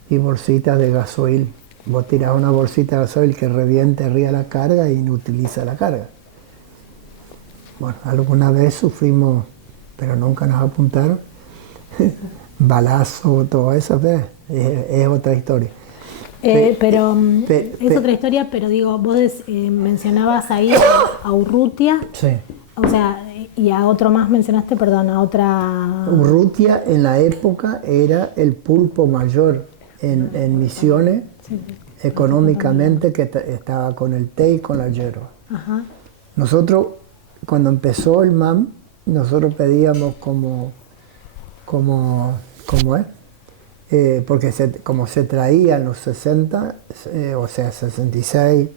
y bolsitas de gasoil. Vos tirás una bolsita de gasoil que reviente arriba la carga y inutiliza la carga. Bueno, alguna vez sufrimos, pero nunca nos apuntaron, balazo, todo eso, es otra historia. Es otra historia, pero digo, vos mencionabas ahí a Urrutia. Sí. O sea, y a otro más mencionaste, perdón, a otra... Urrutia en la época era el pulpo mayor en Misiones, sí, económicamente, que estaba con el té y con la yerba. Ajá. Nosotros, cuando empezó el MAM, nosotros pedíamos porque como se traía en los 60, o sea, 66,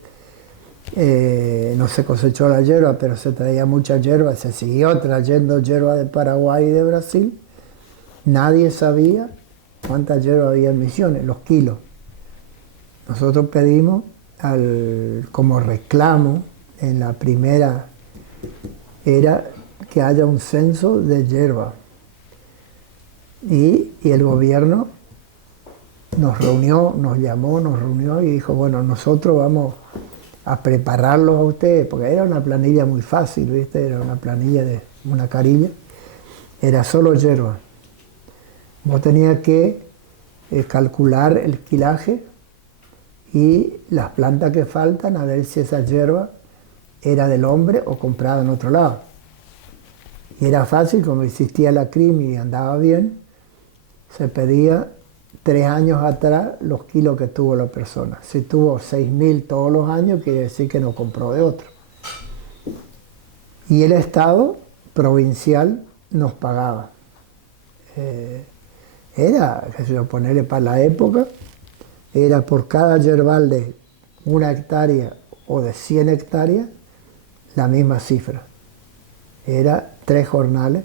no se cosechó la yerba, pero se traía mucha yerba, se siguió trayendo yerba de Paraguay y de Brasil. Nadie sabía cuánta yerba había en Misiones, los kilos. Nosotros pedimos como reclamo, en la primera, era que haya un censo de yerba. Y el gobierno nos reunió y dijo, bueno, nosotros vamos a prepararlos a ustedes, porque era una planilla muy fácil, ¿viste? Era una planilla de una carilla, era solo yerba. Vos tenías que calcular el quilaje y las plantas que faltan, a ver si esa yerba era del hombre o comprada en otro lado. Y era fácil, como existía la CRIM y andaba bien, se pedía 3 años atrás los kilos que tuvo la persona. Si tuvo 6.000 todos los años, quiere decir que no compró de otro. Y el Estado provincial nos pagaba. Era, qué sé yo, ponerle para la época, era por cada yerbal de 1 hectárea o de 100 hectáreas, la misma cifra. Era 3 jornales.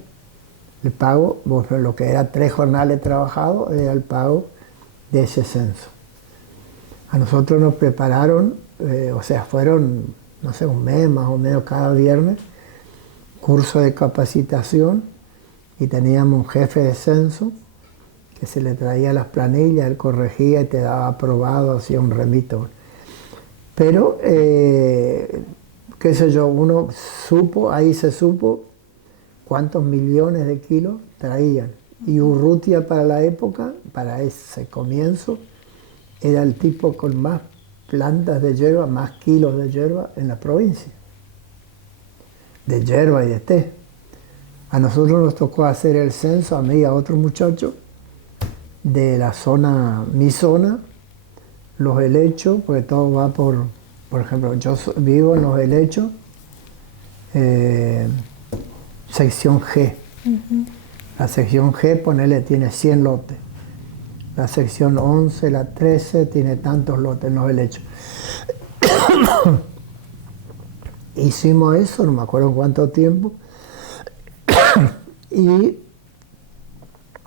El pago, bueno, lo que era 3 jornales trabajados, era el pago de ese censo. A nosotros nos prepararon, o sea, fueron, no sé, un mes más o menos cada viernes, curso de capacitación, y teníamos un jefe de censo que se le traía las planillas, él corregía y te daba aprobado, hacía un remito. Pero, qué sé yo, uno supo, ahí se supo cuántos millones de kilos traían. Y Urrutia para la época, para ese comienzo, era el tipo con más plantas de hierba, más kilos de hierba en la provincia. De hierba y de té. A nosotros nos tocó hacer el censo, a mí y a otro muchacho, de la zona, mi zona, los helechos, porque todo va por ejemplo, yo vivo en los helechos, sección G. La sección G, ponele, tiene 100 lotes. La sección 11, la 13, tiene tantos lotes en los helechos. Hicimos eso, no me acuerdo cuánto tiempo, y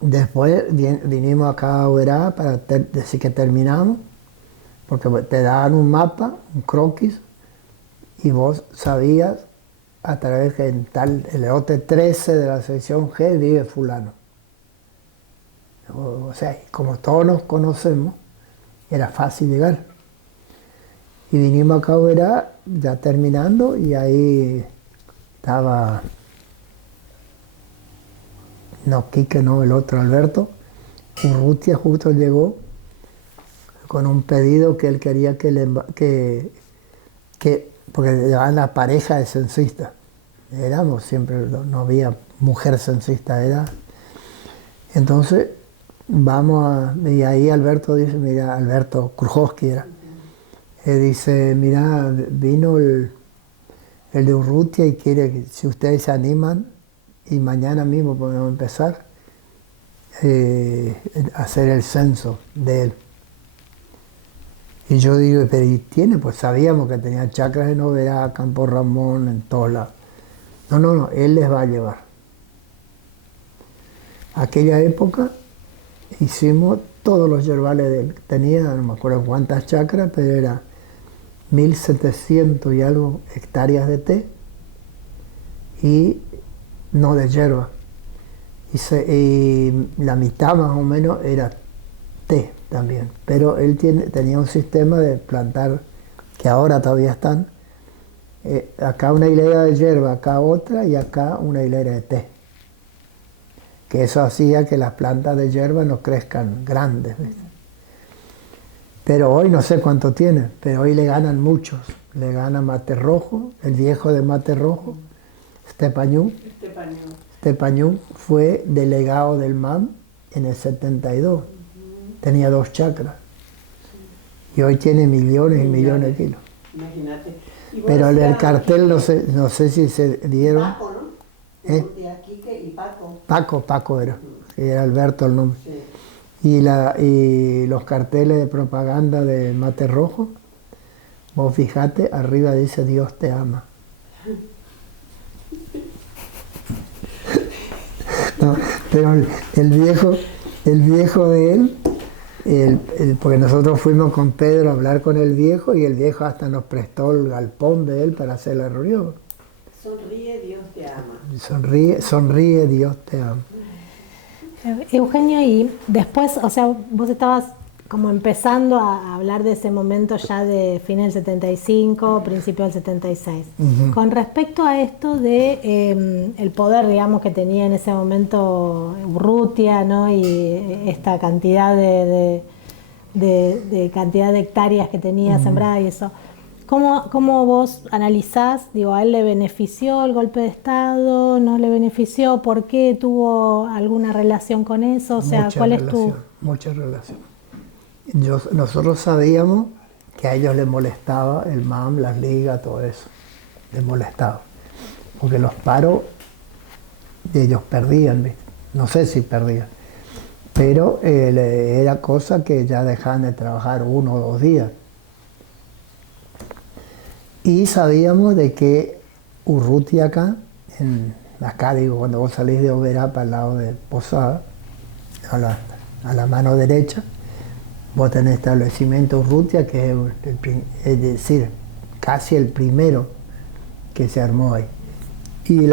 después vinimos acá a Uberá para decir que terminamos, porque te daban un mapa, un croquis, y vos sabías a través que en tal, el lote 13 de la sección G vive fulano. O sea, como todos nos conocemos, era fácil llegar. Y vinimos acá a Uberá, ya terminando, y ahí estaba, no, Quique no, el otro, Alberto. Urrutia justo llegó con un pedido que él quería porque llevaban la pareja de censistas. Éramos siempre, no había mujer censista, era. Entonces, y ahí Alberto dice, mira, Alberto Krujowski era, dice, mira, vino el de Urrutia y quiere que si ustedes se animan, y mañana mismo podemos empezar a hacer el censo de él. Y yo digo, pero ¿y tiene? Pues sabíamos que tenía chacras en Oberá, Campo Ramón, en todos lados. No, él les va a llevar. Aquella época hicimos todos los yerbales de él. Tenía, no me acuerdo cuántas chacras, pero era 1.700 y algo hectáreas de té, y no de yerba. Y la mitad más o menos era té también, pero él tenía un sistema de plantar, que ahora todavía están, acá una hilera de hierba, acá otra y acá una hilera de té. Que eso hacía que las plantas de hierba no crezcan grandes, ¿viste? Pero hoy no sé cuánto tiene, pero hoy le ganan muchos. Le gana Mate Rojo, el viejo de Mate Rojo, Stepañú. Stepañú fue delegado del MAM en el 72. Tenía 2 chacras. Y hoy tiene millones y millones de kilos. Imagínate. Pero el cartel no sé si se dieron. Paco, ¿no? Quique y Paco. Paco era Alberto el nombre. Sí. Y los carteles de propaganda de Mate Rojo, vos fijate, arriba dice Dios te ama. No, pero el viejo de él, porque nosotros fuimos con Pedro a hablar con el viejo, y el viejo hasta nos prestó el galpón de él para hacer la reunión. Sonríe, Dios te ama. Sonríe, Dios te ama. Eugenio, y después, o sea, vos estabas como empezando a hablar de ese momento ya de fines del 75, principio del 76. Con respecto a esto de el poder, digamos, que tenía en ese momento Urrutia, ¿no? Y esta cantidad de cantidad de hectáreas que tenía sembrada y eso. ¿Cómo vos analizás? Digo, ¿a él le benefició el golpe de Estado? ¿No le benefició? ¿Por qué tuvo alguna relación con eso? O sea, ¿cuál es tu...? Mucha relación. Nosotros sabíamos que a ellos les molestaba el MAM, las ligas, todo eso. Les molestaba. Porque los paros de ellos perdían, ¿viste? No sé si perdían. Pero era cosa que ya dejaban de trabajar 1 o 2 días. Y sabíamos de que Urrutia acá digo, cuando vos salís de Oberá para el lado de Posada, a la mano derecha, vos tenés establecimiento Urrutia, que es decir, casi el primero que se armó ahí. Y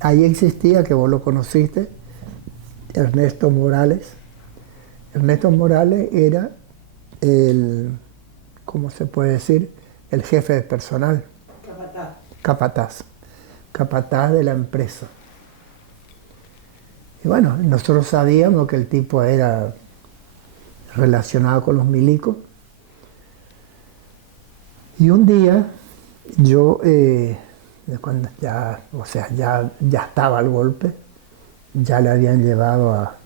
ahí existía, que vos lo conociste, Ernesto Morales. Ernesto Morales era ¿cómo se puede decir? El jefe de personal. Capataz de la empresa. Y bueno, nosotros sabíamos que el tipo era relacionado con los milicos. Y un día yo, cuando ya estaba el golpe, ya le habían llevado a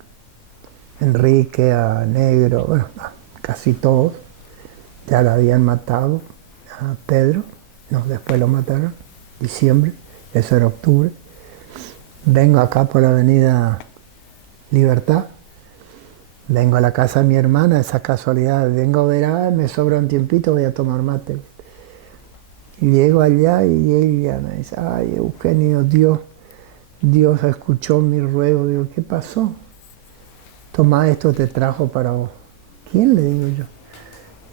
Enrique, a Negro, bueno, a casi todos, ya lo habían matado, a Pedro, no, después lo mataron, diciembre, eso era octubre. Vengo acá por la avenida Libertad, vengo a la casa de mi hermana, esa casualidad, vengo a ver, me sobra un tiempito, voy a tomar mate. Y llego allá y ella me dice, ay Eugenio, Dios escuchó mi ruego. Digo, ¿qué pasó? Toma, esto te trajo para vos. ¿Quién? Le digo yo.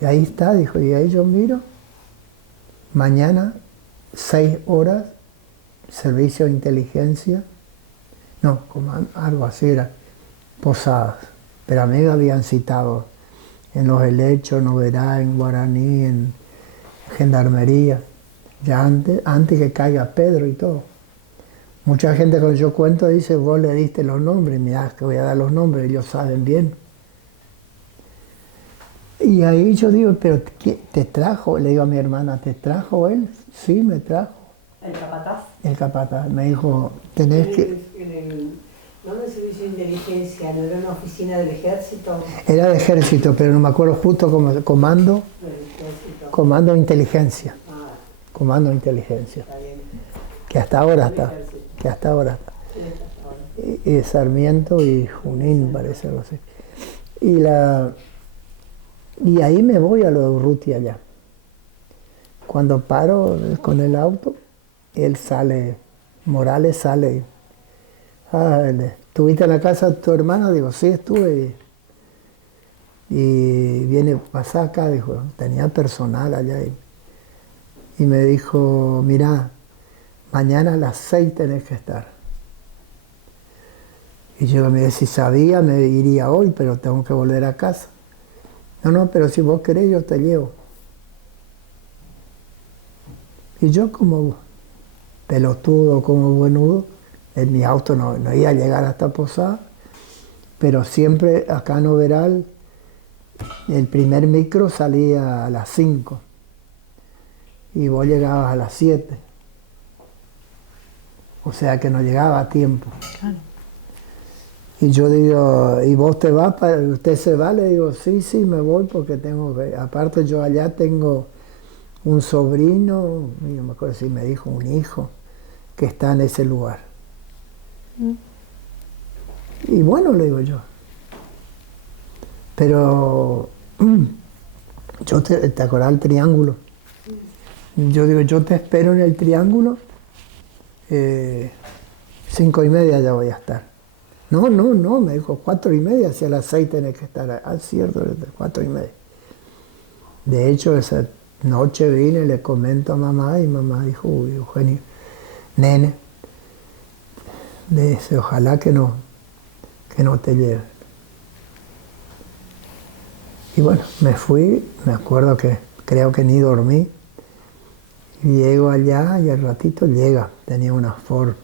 Y ahí está, dijo, y ahí yo miro, mañana, 6 horas, servicio de inteligencia, no, como algo así era, Posadas. Pero a mí me habían citado en los helechos, en Oberá, en Guaraní, en Gendarmería, ya antes que caiga Pedro y todo. Mucha gente cuando yo cuento dice, vos le diste los nombres, mirá que voy a dar los nombres, ellos saben bien. Y ahí yo digo, pero ¿qué te trajo? Le digo a mi hermana, ¿te trajo él? Sí, me trajo. ¿El capataz? El capataz. Me dijo, tenés que... ¿No en el servicio de inteligencia? ¿No era una oficina del ejército? Era de ejército, pero no me acuerdo justo como comando. Comando de inteligencia. Ah. Comando de inteligencia. Está bien. Que hasta ahora está. Que hasta ahora está. Y Sarmiento y Junín, parece algo así. Y ahí me voy a lo de Urrutia allá. Cuando paro con el auto, él sale, Morales sale. ¿Estuviste en la casa de tu hermano? Digo, sí, estuve. Y viene, pasa acá, dijo, tenía personal allá. Y me dijo, mirá, mañana a las 6 tenés que estar. Y yo me decía, si sabía, me iría hoy, pero tengo que volver a casa. No, pero si vos querés, yo te llevo. Y yo como pelotudo, como buenudo, en mi auto no iba a llegar hasta Posada, pero siempre acá en Oberal, el primer micro salía a las 5 y vos llegabas a las 7. O sea que no llegaba a tiempo. Claro. Y yo digo, ¿y vos te vas? ¿Usted se va? Le digo, sí, me voy porque tengo que... Aparte yo allá tengo un sobrino, no me acuerdo si me dijo un hijo, que está en ese lugar. Y bueno, le digo yo. Pero, ¿te acordás del triángulo? Yo digo, yo te espero en el triángulo, 5:30 ya voy a estar. No, me dijo 4:30, si a las 6 tenés que estar. Cierto, 4:30. De hecho, esa noche vine y le comento a mamá y mamá dijo, uy, Eugenio, nene, dice, ojalá que no te lleven. Y bueno, me fui, me acuerdo que creo que ni dormí. Y llego allá y al ratito llega, tenía una Ford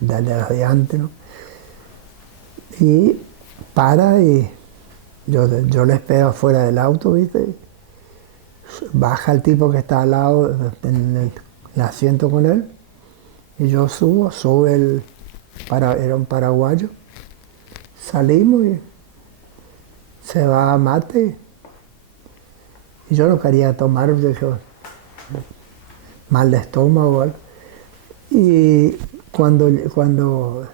de las de antes, ¿no? Y para y yo le espero afuera del auto, ¿viste? Baja el tipo que está al lado en el asiento con él y yo sube era un paraguayo, salimos y se va a mate y yo no quería tomar, dije, mal de estómago o algo. Y cuando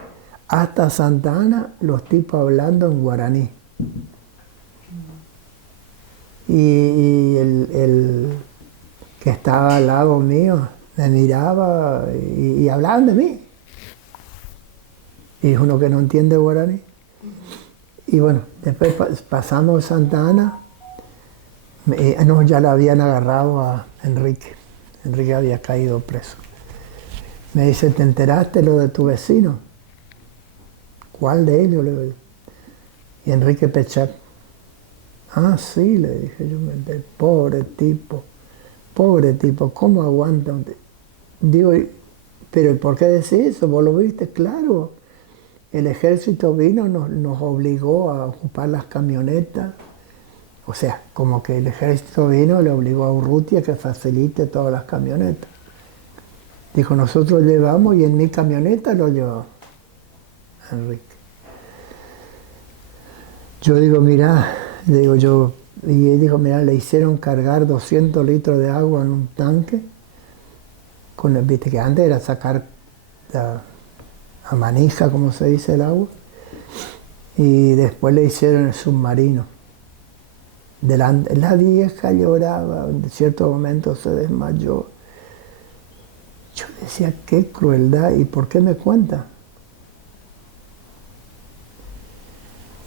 hasta Santa Ana, los tipos hablando en guaraní. Y el que estaba al lado mío me miraba y hablaban de mí. Y es uno que no entiende guaraní. Y bueno, después pasamos Santa Ana No, ya le habían agarrado a Enrique. Enrique había caído preso. Me dice, ¿te enteraste lo de tu vecino? ¿Cuál de ellos? Le digo. Y Enrique Pechat. Ah, sí, le dije yo, pobre tipo, ¿cómo aguanta? Digo, pero ¿por qué decís eso? ¿Vos lo viste? Claro, el ejército vino, nos obligó a ocupar las camionetas. O sea, como que el ejército vino y le obligó a Urrutia que facilite todas las camionetas. Dijo, nosotros llevamos y en mi camioneta lo llevamos. Enrique. Yo digo, mirá, y él dijo, mirá, le hicieron cargar 200 litros de agua en un tanque. Viste que antes era sacar a manija, como se dice, el agua. Y después le hicieron el submarino. La vieja lloraba, en cierto momento se desmayó. Yo decía, qué crueldad, ¿y por qué me cuenta?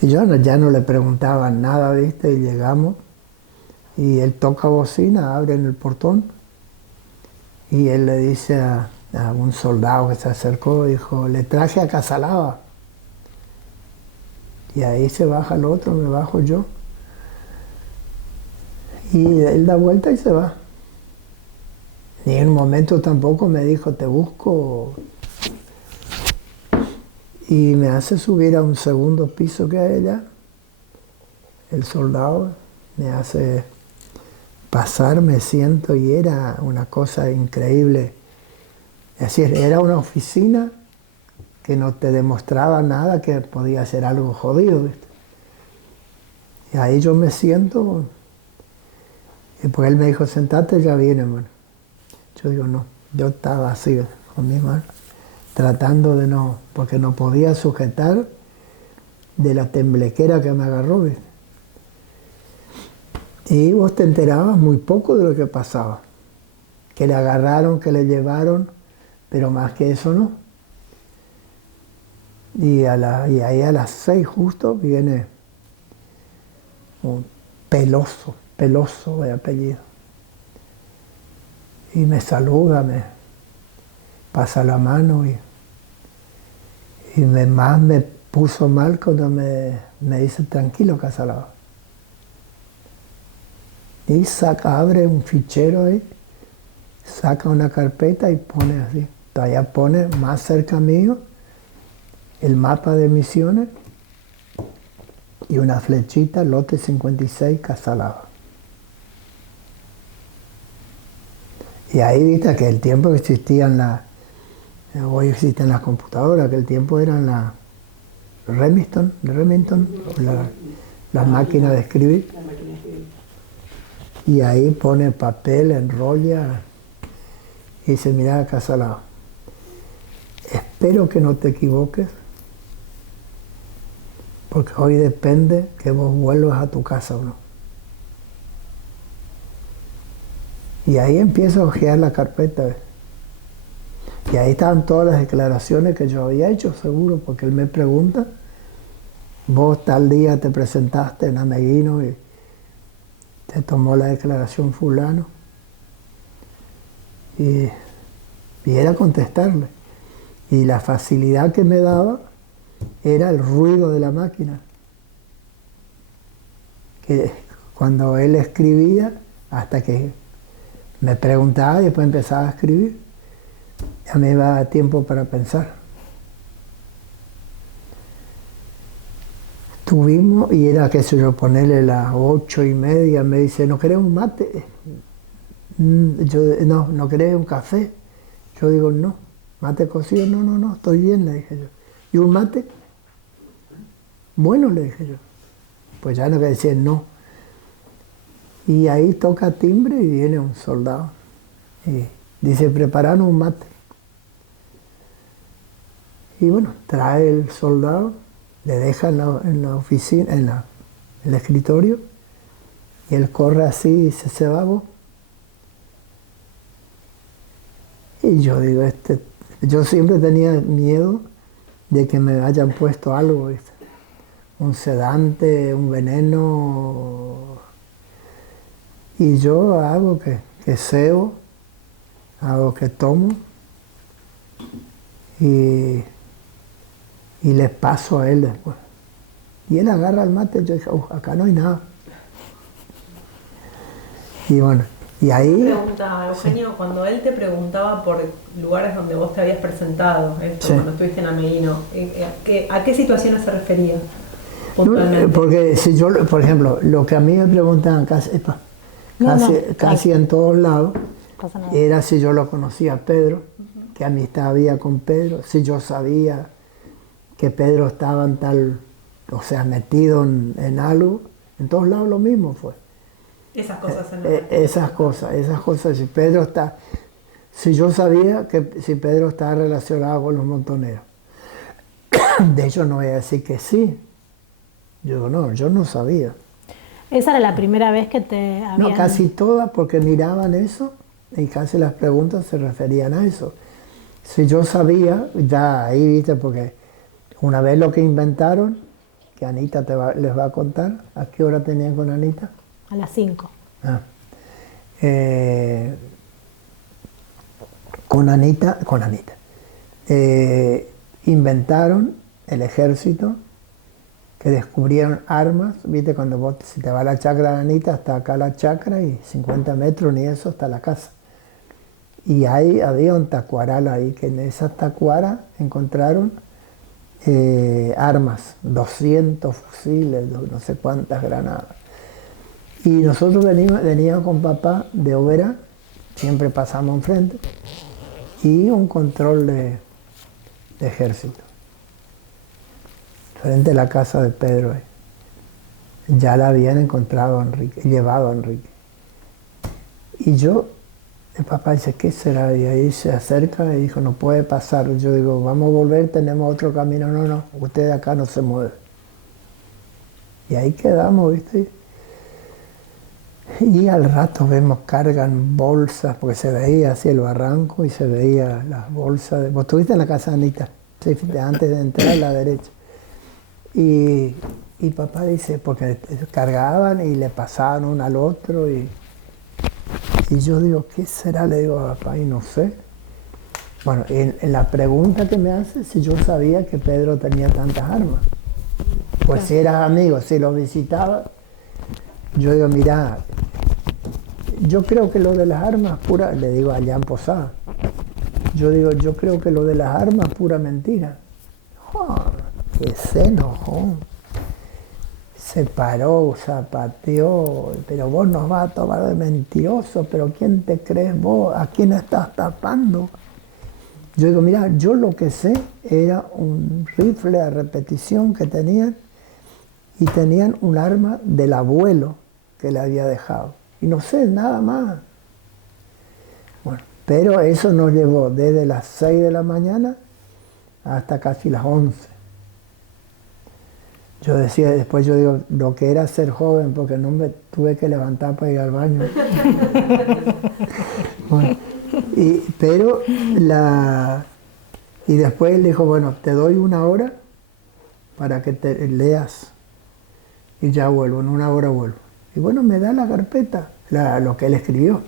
Y yo ya no le preguntaba nada, ¿viste? Y llegamos, y él toca bocina, abre en el portón, y él le dice a un soldado que se acercó, dijo, le traje a Casalaba. Y ahí se baja el otro, me bajo yo. Y él da vuelta y se va. Ni en un momento tampoco me dijo, te busco. Y me hace subir a un segundo piso que hay allá. El soldado me hace pasar, me siento y era una cosa increíble. Es decir, era una oficina que no te demostraba nada, que podía ser algo jodido, ¿viste? Y ahí yo me siento, y pues él me dijo, sentate, ya viene, hermano. Yo digo, no, yo estaba así, con mi mano, tratando de no, porque no podía sujetar de la temblequera que me agarró, ¿viste? Y vos te enterabas muy poco de lo que pasaba. Que le agarraron, que le llevaron, pero más que eso no. Y ahí a las 6 justo viene un Peloso de apellido. Y me saluda, me pasa la mano y más me puso mal cuando me dice, tranquilo, Casalaba. Y abre un fichero ahí, saca una carpeta y pone así. Todavía pone más cerca mío el mapa de Misiones y una flechita, lote 56, Casalaba. Y ahí viste que el tiempo que existían hoy existen las computadoras, que el tiempo eran la Remington, las máquinas de escribir. Y ahí pone papel, enrolla y dice, mira, Casalaba, espero que no te equivoques, porque hoy depende que vos vuelvas a tu casa o no. Y ahí empiezo a hojear la carpeta. Y ahí estaban todas las declaraciones que yo había hecho, seguro, porque él me pregunta, vos tal día te presentaste en Ameguino y te tomó la declaración fulano. Y era contestarle. Y la facilidad que me daba era el ruido de la máquina. Que cuando él escribía, hasta que me preguntaba y después empezaba a escribir, ya me iba tiempo para pensar. Tuvimos, y era, qué sé yo, ponerle las 8:30, me dice, ¿no querés un mate? Yo, no querés un café. Yo digo, no, mate cocido, no, estoy bien, le dije yo. ¿Y un mate? Bueno, le dije yo. Pues ya no que decir no. Y ahí toca timbre y viene un soldado. Y dice, prepararon un mate. Y bueno, trae el soldado, le deja en la oficina, en el escritorio, y él corre así y dice, ¿se va vos? Y yo digo, yo siempre tenía miedo de que me hayan puesto algo, ¿viste? Un sedante, un veneno, Y yo hago que cebo, hago que tomo y le paso a él después. Y él agarra el mate y yo dije, acá no hay nada. Y bueno, y ahí... Pregunta, Eugenio, sí. Cuando él te preguntaba por lugares donde vos te habías presentado, esto, sí. Cuando estuviste en Ameguino, ¿a qué situaciones se refería puntualmente? Porque si yo, por ejemplo, lo que a mí me preguntaban casi en todos lados, era si yo lo conocía a Pedro, qué amistad había con Pedro, si yo sabía que Pedro estaba en tal, o sea, metido en algo. En todos lados lo mismo fue. Esas cosas. Esas cosas. Si yo sabía que si Pedro estaba relacionado con los montoneros. De hecho, no voy a decir que sí. Yo no sabía. ¿Esa era la primera vez que te habían...? No, casi todas, porque miraban eso y casi las preguntas se referían a eso. Si yo sabía, ya ahí viste, porque una vez lo que inventaron, que Anita les va a contar, ¿a qué hora tenían con Anita? A las 5. Con Anita, inventaron el ejército, que descubrieron armas, viste, cuando si te va a la chacra de Anita, hasta acá la chacra y 50 metros ni eso hasta la casa. Y ahí había un tacuaral ahí, que en esa tacuara encontraron armas, 200 fusiles, no sé cuántas granadas. Y nosotros veníamos con papá de Oberá, siempre pasamos enfrente, y un control de ejército, frente a la casa de Pedro. Ya la habían encontrado llevado a Enrique. Y el papá dice, ¿qué será? Y ahí se acerca y dijo, no puede pasar. Yo digo, vamos a volver, tenemos otro camino. No, usted de acá no se mueve. Y ahí quedamos, ¿viste? Y al rato vemos, cargan bolsas, porque se veía así el barranco y se veía las bolsas. Vos estuviste en la casa de Anita, ¿sí? Antes de entrar a la derecha. Y papá dice, porque cargaban y le pasaban uno al otro. Y yo digo, ¿qué será? Le digo a papá, y no sé. Bueno, en la pregunta que me hace, si yo sabía que Pedro tenía tantas armas. Pues si eras amigo, si lo visitaba, yo digo, mirá, yo creo que lo de las armas pura, le digo a Jan Posada, yo creo que lo de las armas pura mentira. Que se enojó, se paró, zapateó, pero vos nos vas a tomar de mentiroso, pero ¿quién te crees vos? ¿A quién estás tapando? Yo digo, mira, yo lo que sé era un rifle a repetición que tenían y tenían un arma del abuelo que le había dejado. Y no sé nada más. Bueno, pero eso nos llevó desde las 6 de la mañana hasta casi las 11. Yo decía, después yo digo, lo que era ser joven, porque no me tuve que levantar para ir al baño. Bueno, y después él dijo, bueno, te doy 1 hora para que te leas y ya vuelvo, en 1 hora vuelvo. Y bueno, me da la carpeta, lo que él escribió.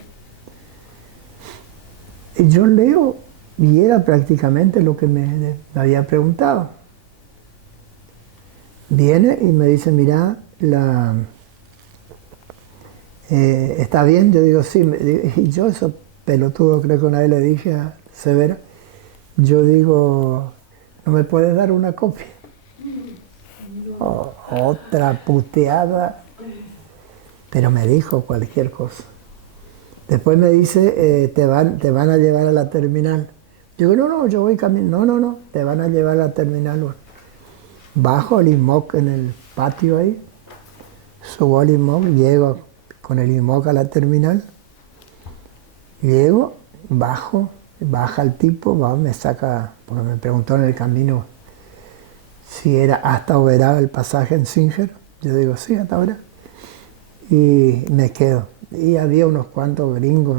Y yo leo y era prácticamente lo que me había preguntado. Viene y me dice, mirá, ¿está bien? Yo digo, sí. Y yo, eso pelotudo, creo que una vez le dije a Severa, yo digo, ¿no me puedes dar una copia? Otra puteada, pero me dijo cualquier cosa. Después me dice, te van a llevar a la terminal. Yo digo, no, yo voy caminando. No, te van a llevar a la terminal. Bueno, bajo el IMOC en el patio ahí, subo al IMOC, llego con el IMOC a la terminal, llego, baja el tipo, me saca, porque me preguntó en el camino si era hasta Oberá el pasaje en Singer. Yo digo, sí, hasta Oberá. Y me quedo. Y había unos cuantos gringos,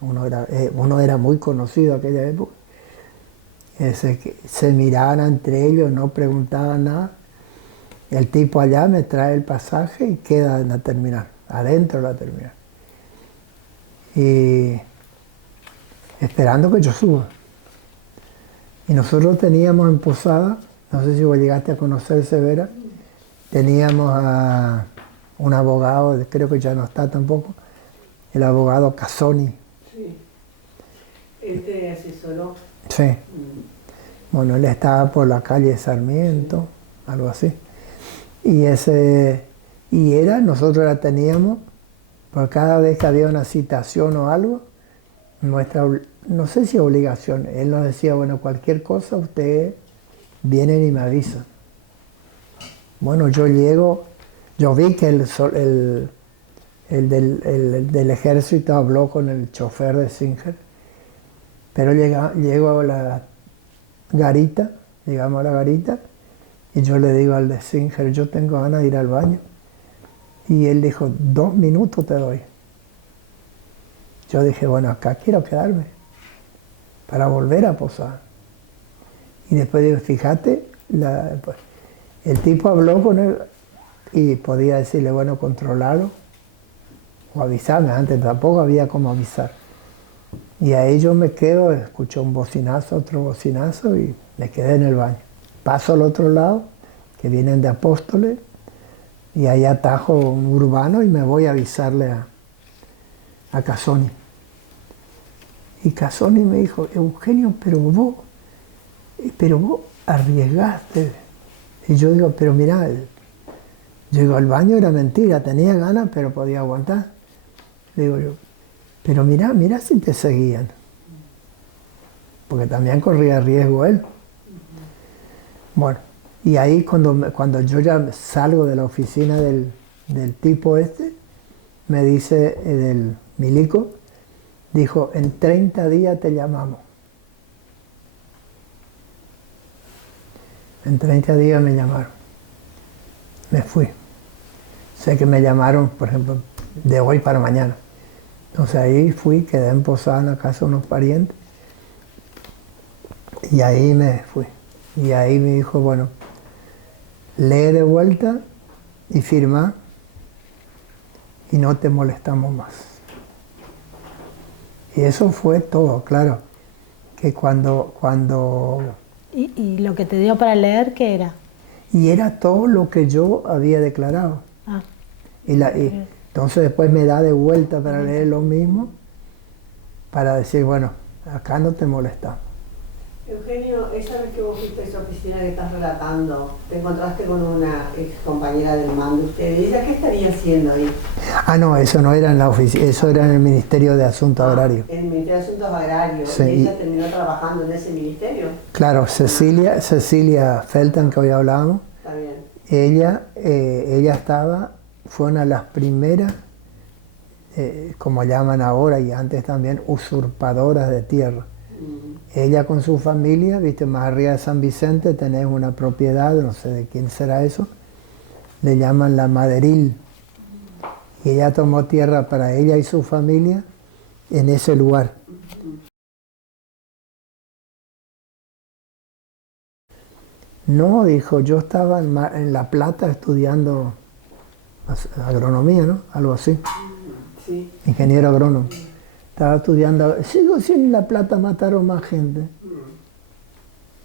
uno era muy conocido en aquella época. Se miraban entre ellos, no preguntaban nada. El tipo allá me trae el pasaje y queda en la terminal, adentro de la terminal. y esperando que yo suba. Y nosotros teníamos en Posada, no sé si vos llegaste a conocer Severa, teníamos a un abogado, creo que ya no está tampoco, el abogado Casoni. Sí. Él te asesoró. Sí. Bueno, él estaba por la calle Sarmiento, algo así. Nosotros la teníamos, por cada vez que había una citación o algo, no sé si obligación, él nos decía, bueno, cualquier cosa ustedes vienen y me avisan. Bueno, yo llego, yo vi que el del ejército habló con el chofer de Singer, pero llego a la garita, llegamos a la garita, y yo le digo al de Singer, yo tengo ganas de ir al baño. Y él dijo, 2 minutos te doy. Yo dije, bueno, acá quiero quedarme para volver a Posada. Y después digo, fíjate, pues, el tipo habló con él y podía decirle, bueno, controlalo o avisarme. Antes tampoco había cómo avisar. Y ahí yo me quedo, escucho un bocinazo, otro bocinazo y me quedé en el baño. Paso al otro lado, que vienen de Apóstoles, y ahí atajo un urbano y me voy a avisarle a Casoni. Y Casoni me dijo, Eugenio, pero vos arriesgaste. Y yo digo, pero mirá, yo digo, el baño era mentira, tenía ganas, pero podía aguantar. Digo yo, pero mirá si te seguían. Porque también corría riesgo él. Bueno, y ahí cuando yo ya salgo de la oficina del tipo este, me dice del milico, dijo, en 30 días te llamamos. En 30 días me llamaron. Me fui. Sé que me llamaron, por ejemplo, de hoy para mañana. Entonces ahí fui, quedé en Posada en la casa de unos parientes. Y ahí me fui. Y ahí me dijo, bueno, lee de vuelta y firma y no te molestamos más. Y eso fue todo, claro. Que cuando ¿Y lo que te dio para leer qué era? y era todo lo que yo había declarado. Ah. Entonces después me da de vuelta para leer lo mismo, para decir, bueno, acá no te molestamos. Eugenio, esa vez que vos fuiste a esa oficina que estás relatando, te encontraste con una ex compañera del mando de ustedes. ¿Y ella qué estaría haciendo ahí? Ah, no, eso no era en la oficina, eso era en el Ministerio de Asuntos Agrarios. En el Ministerio de Asuntos Agrarios. Sí. ¿Y ella terminó trabajando en ese ministerio? Claro, Cecilia Felton, que hoy hablábamos, Está bien. ella fue una de las primeras, como llaman ahora y antes también, usurpadoras de tierra. Ella con su familia, viste, más arriba de San Vicente tenés una propiedad, no sé de quién será eso, le llaman La Maderil. Y ella tomó tierra para ella y su familia en ese lugar. No, dijo, yo estaba en La Plata estudiando agronomía, ¿no? Algo así. Sí. Ingeniero agrónomo. Estaba estudiando, sigo si en La Plata mataron más gente.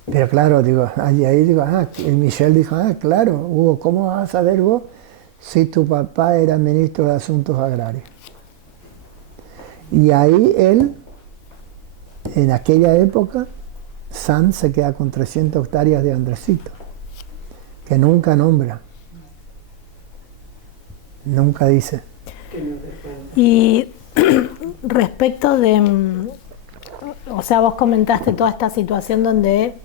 Pero claro, digo, ahí digo, y Michelle dijo, claro, Hugo, ¿cómo vas a saber vos si tu papá era ministro de Asuntos Agrarios? Y ahí él, en aquella época, Sanz se queda con 300 hectáreas de Andresito, que nunca nombra, nunca dice. Y respecto de, o sea, vos comentaste toda esta situación donde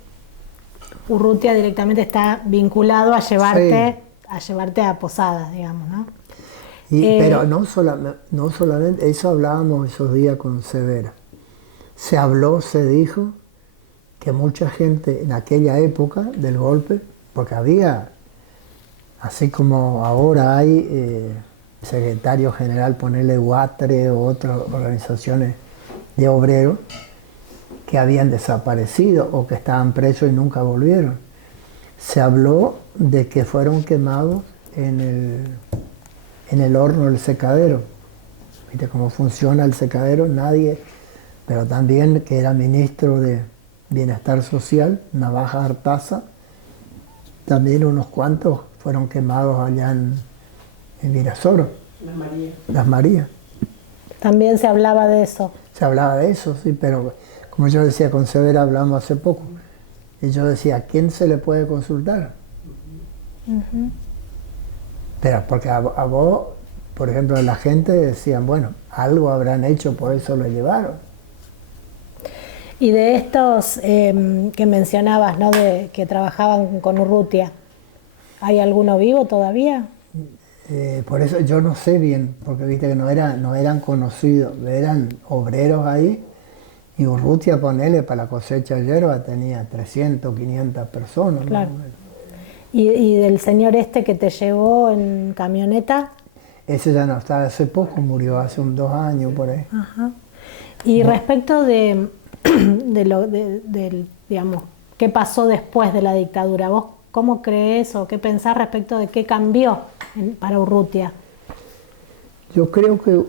Urrutia directamente está vinculado a llevarte, Sí. a llevarte a Posadas, digamos, ¿no? Pero no solamente, eso hablábamos esos días con Severa. Se dijo que mucha gente en aquella época del golpe, porque había, así como ahora hay secretario general, ponerle Guatre o otras organizaciones de obreros, que habían desaparecido o que estaban presos y nunca volvieron. Se habló de que fueron quemados en el horno del secadero. ¿Viste cómo funciona el secadero? Nadie, pero también que era ministro de Bienestar Social, Navaja Artaza, también unos cuantos fueron quemados allá en Virasoro. Las Marías. También se hablaba de eso. Se hablaba de eso, sí, pero como yo decía con Severa, hablamos hace poco, y yo decía, ¿a quién se le puede consultar? Pero porque a vos, por ejemplo, la gente decían, bueno, algo habrán hecho, por eso lo llevaron. Y de estos que mencionabas, ¿no? De que trabajaban con Urrutia, ¿hay alguno vivo todavía? Por eso yo no sé bien, porque viste que no eran conocidos, eran obreros ahí, y Urrutia, ponele, para la cosecha de hierba tenía 300, 500 personas. Claro. ¿No? ¿Y del señor este que te llevó en camioneta? Ese ya no está, hace poco murió, hace 2 años por ahí. Ajá. Y respecto del, digamos, qué pasó después de la dictadura, ¿vos cómo crees o qué pensás respecto de qué cambió para Urrutia? Yo creo que,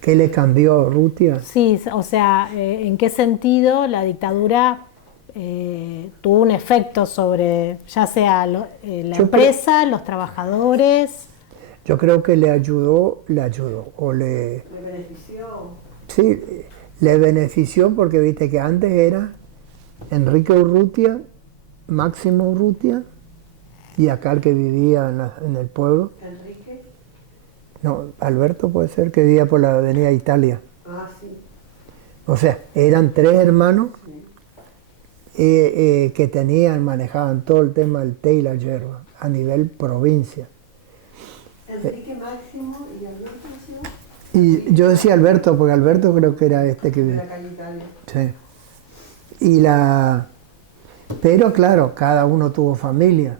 ¿qué le cambió a Urrutia? Sí, o sea, ¿en qué sentido la dictadura tuvo un efecto sobre, ya sea la empresa, los trabajadores? Yo creo que le ayudó, o ¿Le benefició? Sí, le benefició porque viste que antes era Enrique Urrutia, Máximo Urrutia, y acá el que vivía en el pueblo. ¿Enrique? No, Alberto puede ser, que vivía por la avenida Italia. Ah, sí. O sea, eran 3 hermanos que manejaban todo el tema del té y la hierba a nivel provincia. Enrique, Máximo y Alberto, ¿sí? Y yo decía Alberto, porque Alberto creo que era este que De vivía. la calle Italia. Sí. Pero claro, cada uno tuvo familia.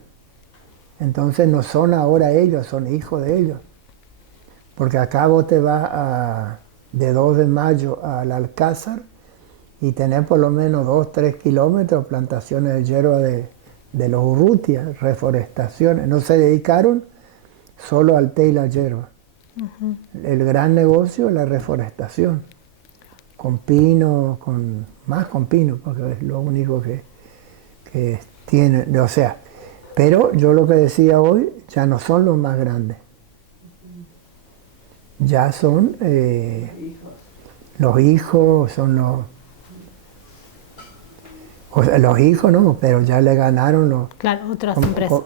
Entonces no son ahora ellos, son hijos de ellos. Porque acá vos te vas de 2 de mayo al Alcázar y tenés por lo menos 2-3 kilómetros plantaciones de hierba de los Urrutia, reforestaciones. No se dedicaron solo al té y la hierba. El gran negocio es la reforestación. Con pino, más con pino, porque es lo único que tiene. O sea, pero yo lo que decía hoy, ya no son los más grandes. Ya son los hijos, son los... O sea, los hijos no, pero ya le ganaron Claro,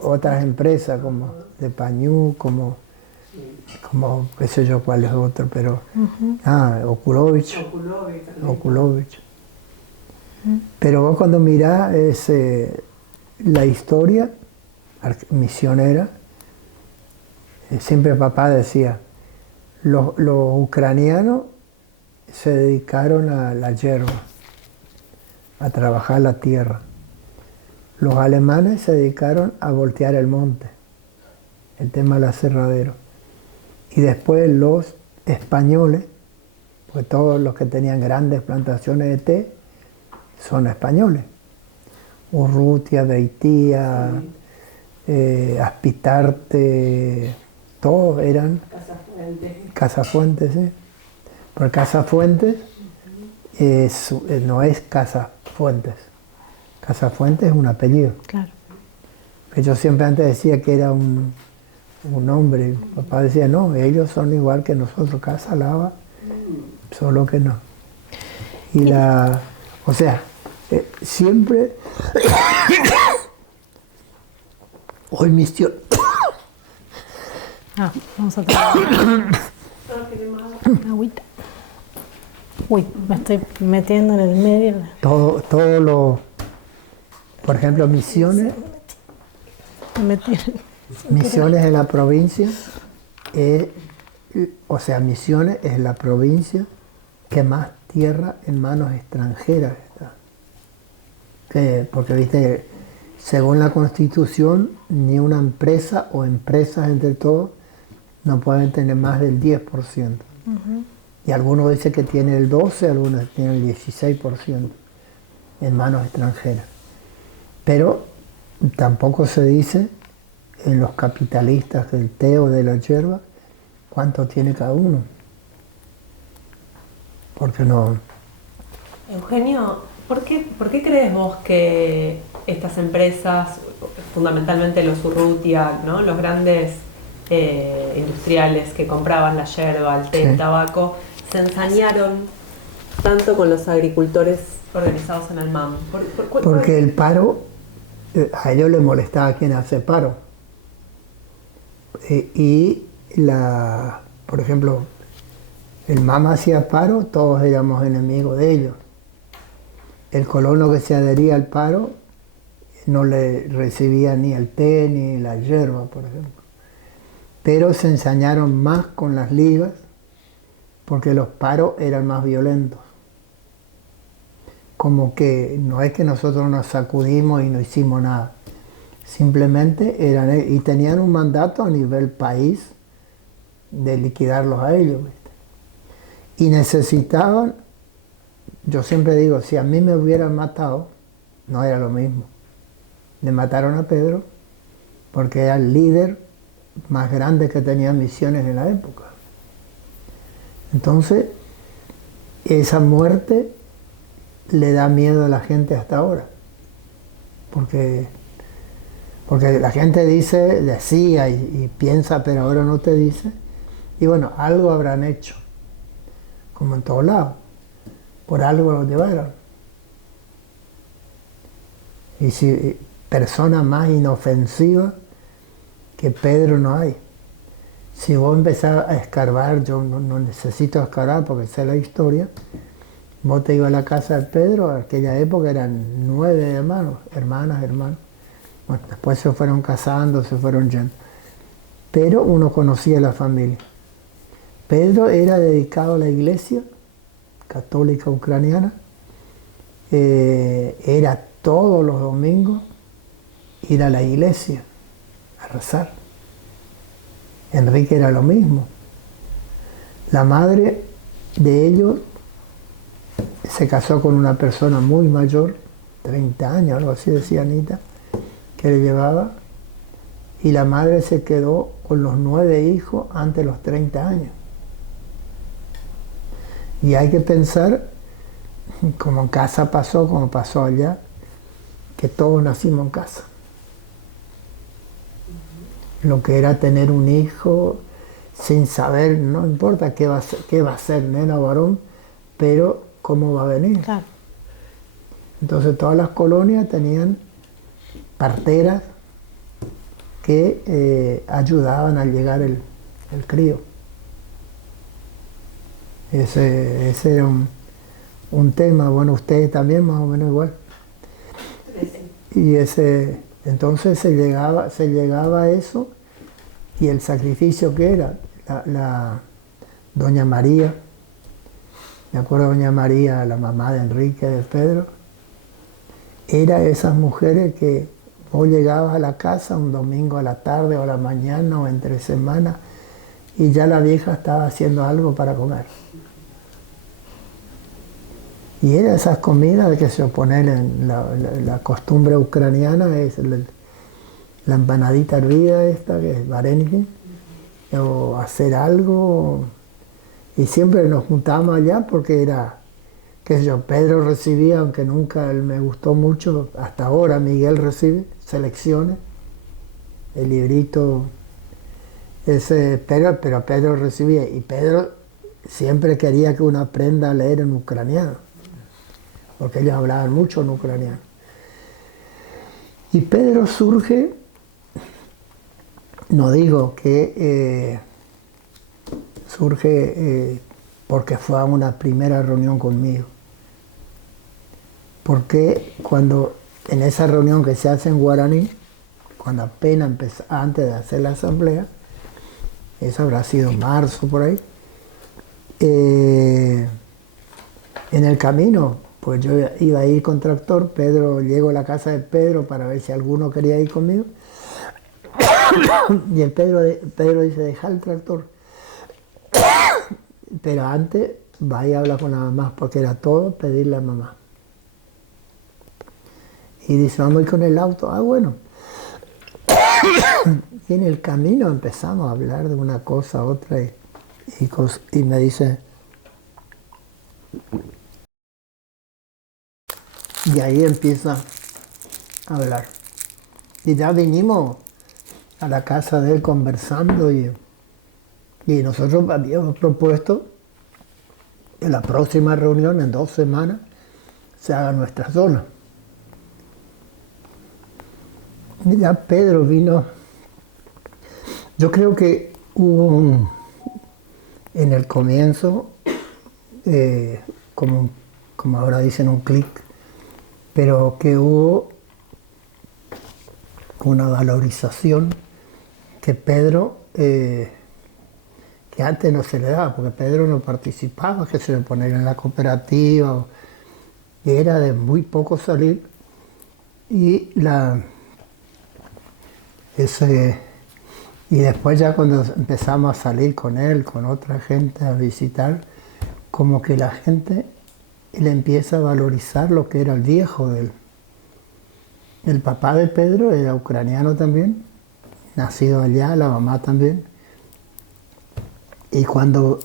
otras empresas como de Pañú, como qué sé yo cuál es otro, pero Okulovich. Pero vos cuando mirás la historia misionera, siempre papá decía, los ucranianos se dedicaron a la hierba, a trabajar la tierra. Los alemanes se dedicaron a voltear el monte, el tema del aserradero. Y después los españoles, porque todos los que tenían grandes plantaciones de té son españoles. Urrutia, Beitía, Aspitarte, todos eran Casafuentes, ¿sí? Porque Casafuentes no es Casafuentes. Casafuentes es un apellido. Claro. Que yo siempre antes decía que era un hombre. Mi papá decía, no, ellos son igual que nosotros, Casa Lava, solo que no. O sea, siempre... Hoy misión... Vamos a tomar agüita. Uy, me estoy metiendo en el medio. Todo lo... Por ejemplo, Misiones... Misiones en la provincia, Misiones es la provincia que más tierra en manos extranjeras está. Porque, viste, según la Constitución, ni una empresa o empresas entre todos no pueden tener más del 10%. Y algunos dicen que tiene el 12%, algunos tienen el 16% en manos extranjeras. Pero tampoco se dice en los capitalistas del té o de la hierba cuánto tiene cada uno. Porque no... Eugenio, ¿por qué crees vos que estas empresas, fundamentalmente los Urrutia, ¿no? Los grandes industriales que compraban la yerba, el té, el tabaco, se ensañaron tanto con los agricultores organizados en el MAM? Porque el paro, a ellos les molestaba quien hace paro. Por ejemplo, el MAM hacía paro, todos éramos enemigos de ellos. El colono que se adhería al paro no le recibía ni el té ni la yerba, por ejemplo. Pero se ensañaron más con las ligas porque los paros eran más violentos. Como que no es que nosotros nos sacudimos y no hicimos nada. Simplemente y tenían un mandato a nivel país de liquidarlos a ellos, ¿viste? Y necesitaban, yo siempre digo, si a mí me hubieran matado, no era lo mismo. Le mataron a Pedro porque era el líder más grande que tenía Misiones en la época. Entonces, esa muerte le da miedo a la gente hasta ahora. Porque la gente decía y piensa, pero ahora no te dice. Y bueno, algo habrán hecho, como en todos lados. Por algo lo llevaron. Y si persona más inofensiva que Pedro no hay. Si vos empezás a escarbar, yo no necesito escarbar porque sé la historia, vos te ibas a la casa de Pedro, en aquella época eran 9 hermanos. Bueno, después se fueron casando, se fueron yendo. Pero uno conocía a la familia. Pedro era dedicado a la iglesia católica ucraniana. Era todos los domingos ir a la iglesia a rezar. Enrique era lo mismo. La madre de ellos se casó con una persona muy mayor, 30 años, algo así decía Anita, que le llevaba, y la madre se quedó con los 9 hijos antes de los 30 años. Y hay que pensar, como en casa pasó, como pasó allá, que todos nacimos en casa. Lo que era tener un hijo sin saber, no importa qué va a ser, nena o varón, pero cómo va a venir. Claro. Entonces todas las colonias tenían parteras que ayudaban a llegar el crío. Ese era un tema, bueno, ustedes también más o menos igual. Y entonces se llegaba a eso, y el sacrificio que era la doña María, me acuerdo de doña María, la mamá de Enrique, de Pedro, era esas mujeres que vos llegabas a la casa un domingo a la tarde o a la mañana o entre semana y ya la vieja estaba haciendo algo para comer. Y era esas comidas que se oponen en la costumbre ucraniana, es la empanadita hervida esta, que es vareniki, o hacer algo. Y siempre nos juntábamos allá porque era, qué sé yo, Pedro recibía, aunque nunca él me gustó mucho, hasta ahora Miguel recibe selecciones, el librito ese, pero Pedro recibía, y Pedro siempre quería que uno aprenda a leer en ucraniano, porque ellos hablaban mucho en ucraniano. Y Pedro surge, no digo que surge porque fue a una primera reunión conmigo, porque cuando en esa reunión que se hace en guaraní, cuando apenas antes de hacer la asamblea, eso habrá sido marzo por ahí, en el camino, pues yo iba a ir con tractor, llego a la casa de Pedro para ver si alguno quería ir conmigo, y el Pedro dice, deja el tractor, pero antes va y habla con la mamá, porque era todo pedirle a mamá. Y dice, vamos a ir con el auto, bueno. Y en el camino empezamos a hablar de una cosa a otra, y me dice, y ahí empieza a hablar. Y ya vinimos a la casa de él conversando y nosotros habíamos propuesto que la próxima reunión, en 2 semanas, se haga en nuestra zona. Y ya Pedro vino. Yo creo que hubo en el comienzo, como ahora dicen, un clic, pero que hubo una valorización que Pedro, que antes no se le daba, porque Pedro no participaba, que se le ponía en la cooperativa, y era de muy poco salir, y después ya cuando empezamos a salir con él, con otra gente a visitar, como que la gente le empieza a valorizar lo que era el viejo de él. El papá de Pedro era ucraniano también, nacido allá, la mamá también. Y cuando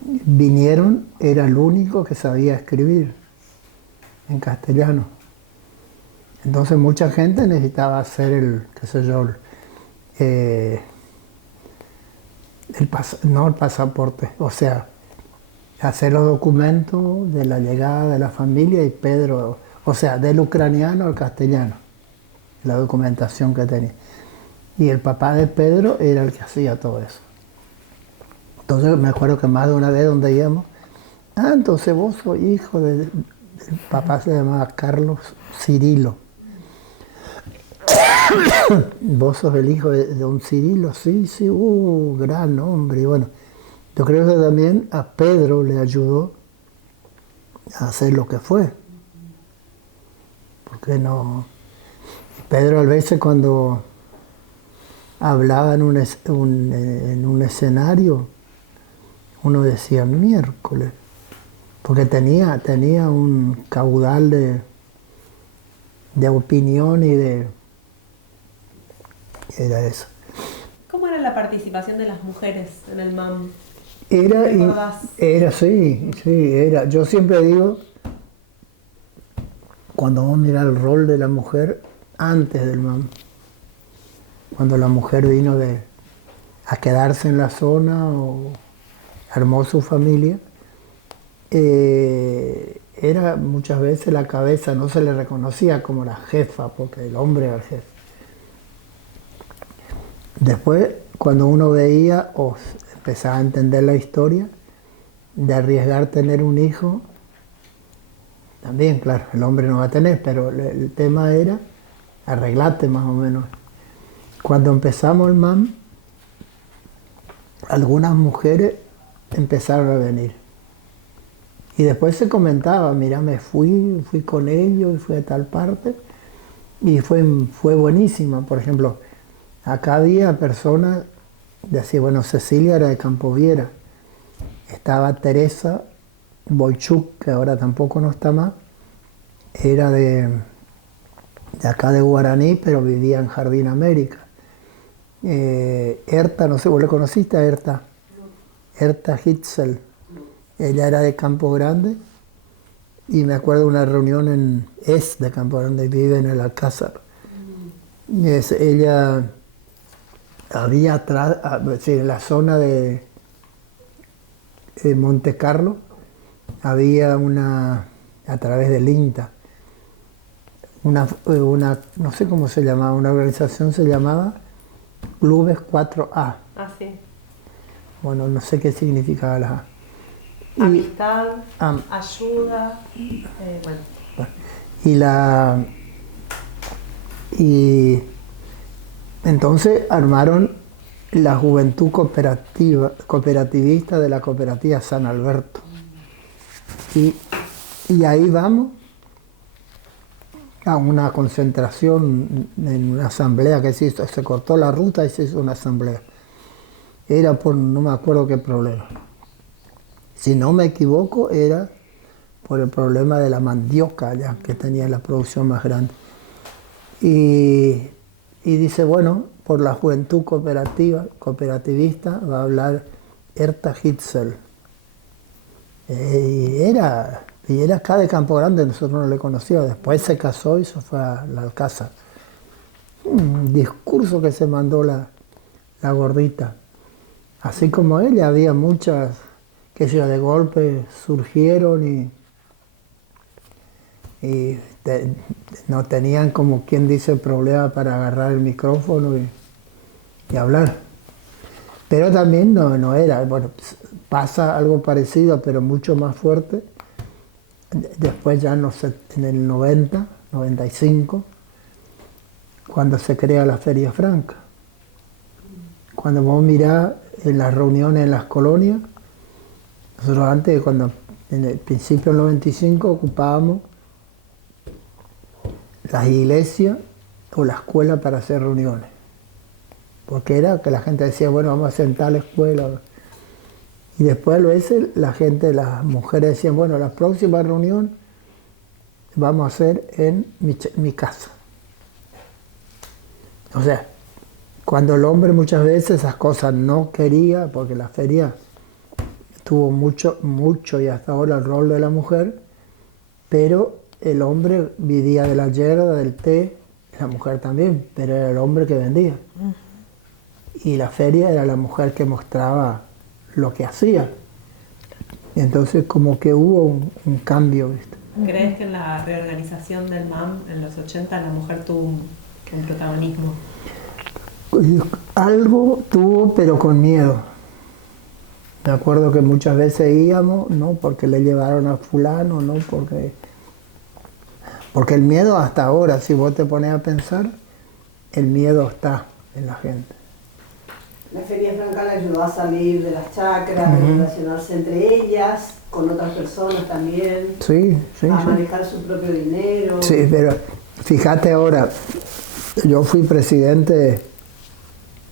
vinieron, era el único que sabía escribir en castellano. Entonces mucha gente necesitaba hacer el pasaporte, o sea, hacer los documentos de la llegada de la familia, y Pedro, o sea, del ucraniano al castellano, la documentación que tenía. Y el papá de Pedro era el que hacía todo eso. Entonces me acuerdo que más de una vez donde íbamos, entonces vos sos hijo del papá, se llamaba Carlos Cirilo. Vos sos el hijo de un Cirilo, sí, gran hombre. Y bueno, yo creo que también a Pedro le ayudó a hacer lo que fue. Porque no. Pedro a veces cuando hablaba en un escenario, uno decía miércoles, porque tenía un caudal de opinión y era eso. ¿Cómo era la participación de las mujeres en el MAM? Sí, era. Yo siempre digo, cuando vamos a mirar el rol de la mujer antes del MAM, cuando la mujer vino a quedarse en la zona o armó su familia, era muchas veces la cabeza, no se le reconocía como la jefa, porque el hombre era el jefe. Después, cuando uno veía o empezaba a entender la historia, de arriesgar tener un hijo, también, claro, el hombre no va a tener, pero el tema era arreglarte más o menos. Cuando empezamos el MAM, algunas mujeres empezaron a venir. Y después se comentaba, mira, fui con ellos y fui a tal parte, y fue buenísima. Por ejemplo, acá había personas, decía, bueno, Cecilia era de Campoviera, estaba Teresa Boichuk, que ahora tampoco no está más, era de acá de Guaraní, pero vivía en Jardín América. Erta, no sé, ¿vos le conociste a Erta? Erta Hitzel. Ella era de Campo Grande, y me acuerdo de una reunión de Campo Grande, vive en el Alcázar. Ella había atrás, en la zona de Monte Carlo, había a través del INTA, no sé cómo se llamaba, una organización se llamaba Clubes 4A. Sí. Bueno, no sé qué significaba la A. Amistad, ayuda, bueno. Y entonces armaron la juventud cooperativista de la cooperativa San Alberto. Y ahí vamos a una concentración en una asamblea que se hizo, se cortó la ruta y se hizo una asamblea. Era por no me acuerdo qué problema. Si no me equivoco, era por el problema de la mandioca allá, que tenía la producción más grande. Y dice, bueno, por la juventud cooperativista, va a hablar Herta Hitzel. Y era acá de Campo Grande, nosotros no le conocíamos. Después se casó y se fue a la Alcázar. Un discurso que se mandó la gordita. Así como ella, había muchas que de golpe surgieron y no tenían, como quien dice, problema para agarrar el micrófono y hablar. Pero también no era, bueno, pasa algo parecido, pero mucho más fuerte. Después ya no sé, en el 90, 95, cuando se crea la Feria Franca. Cuando vos mirás en las reuniones en las colonias, nosotros antes, cuando en el principio del 95, ocupábamos las iglesias o la escuela para hacer reuniones. Porque era que la gente decía, bueno, vamos a hacer tal escuela. Y después a veces la gente, las mujeres decían, bueno, la próxima reunión vamos a hacer en mi casa. O sea, cuando el hombre muchas veces esas cosas no quería, porque la feria tuvo mucho y hasta ahora el rol de la mujer, pero el hombre vivía de la yerba, del té, la mujer también, pero era el hombre que vendía. Y la feria era la mujer que mostraba lo que hacía. Y entonces como que hubo un cambio, ¿viste? ¿Crees que en la reorganización del MAM en los 80 la mujer tuvo un protagonismo? Algo tuvo, pero con miedo. Me acuerdo que muchas veces íbamos, no porque le llevaron a fulano, no porque el miedo hasta ahora, si vos te pones a pensar, el miedo está en la gente. La Feria Franca le ayudó a salir de las chacras, a relacionarse entre ellas, con otras personas también, a manejar su propio dinero. Sí, pero fíjate ahora, yo fui presidente,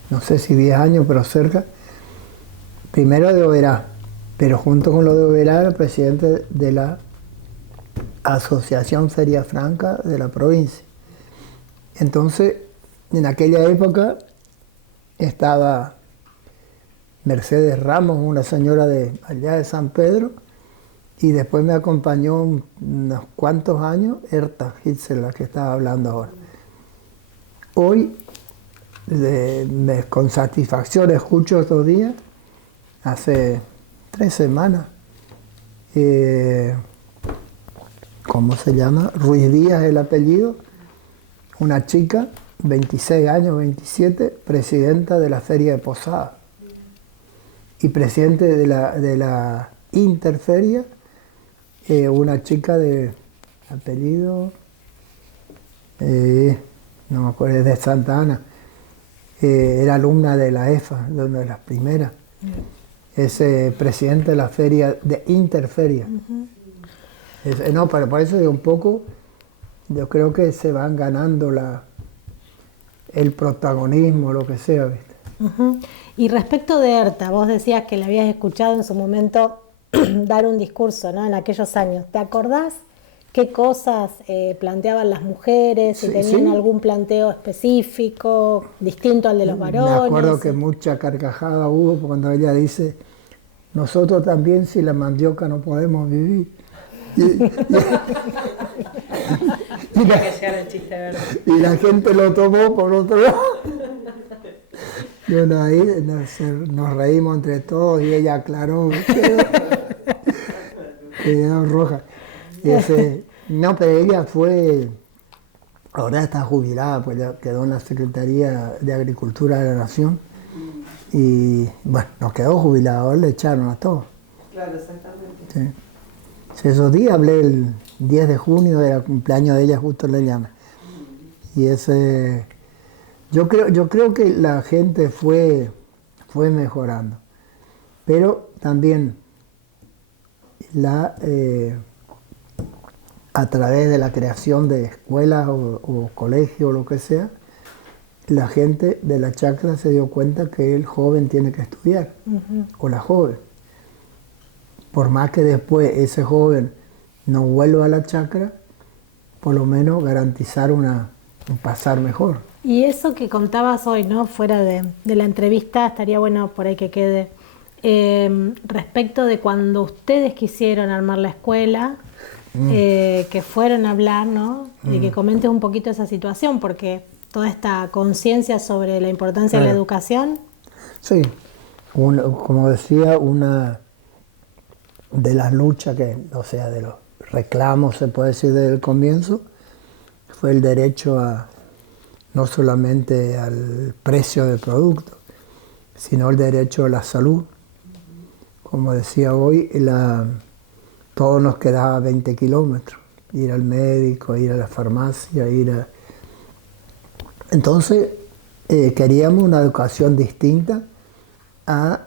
no sé si 10 años, pero cerca, primero de Oberá, pero junto con lo de Oberá era presidente de la Asociación Feria Franca de la provincia. Entonces, en aquella época estaba Mercedes Ramos, una señora de allá de San Pedro, y después me acompañó unos cuantos años Herta Hitzel, la que estaba hablando ahora. Hoy, con satisfacción escucho estos días, hace 3 semanas, ¿cómo se llama? Ruiz Díaz el apellido, una chica, 26 años, 27, presidenta de la Feria de Posada y presidente de la Interferia, una chica de apellido, no me acuerdo, de Santa Ana, era alumna de la EFA, de una de las primeras, es presidente de la Feria de Interferia. No, pero por eso digo, un poco, yo creo que se van ganando el protagonismo, lo que sea, ¿viste? Y respecto de Herta, vos decías que la habías escuchado en su momento dar un discurso, ¿no? En aquellos años. ¿Te acordás qué cosas planteaban las mujeres? Si tenían algún planteo específico, distinto al de los varones. Me acuerdo que mucha carcajada hubo cuando ella dice, nosotros también sin la mandioca no podemos vivir. Y la gente lo tomó por otro lado. Y bueno, ahí nos reímos entre todos y ella aclaró, quedó roja. No, pero ella ahora está jubilada, pues ya quedó en la Secretaría de Agricultura de la Nación. Y bueno, nos quedó jubilada, ahora le echaron a todos. Claro, exactamente. Sí. Esos días hablé el 10 de junio, era el cumpleaños de ella, justo le llama. Y yo creo que la gente fue mejorando, pero también a través de la creación de escuelas o colegios o lo que sea, la gente de la chacra se dio cuenta que el joven tiene que estudiar, o la joven. Por más que después ese joven no vuelva a la chacra, por lo menos garantizar un pasar mejor. Y eso que contabas hoy, ¿no? Fuera de la entrevista, estaría bueno por ahí que quede. Respecto de cuando ustedes quisieron armar la escuela, que fueron a hablar, ¿no? Y que comentes un poquito esa situación, porque toda esta conciencia sobre la importancia de la educación. Sí, como decía, una de las luchas o sea, de los reclamos, se puede decir desde el comienzo, fue el derecho no solamente al precio del producto, sino el derecho a la salud. Como decía hoy, todo nos quedaba 20 kilómetros, ir al médico, ir a la farmacia, Entonces, queríamos una educación distinta a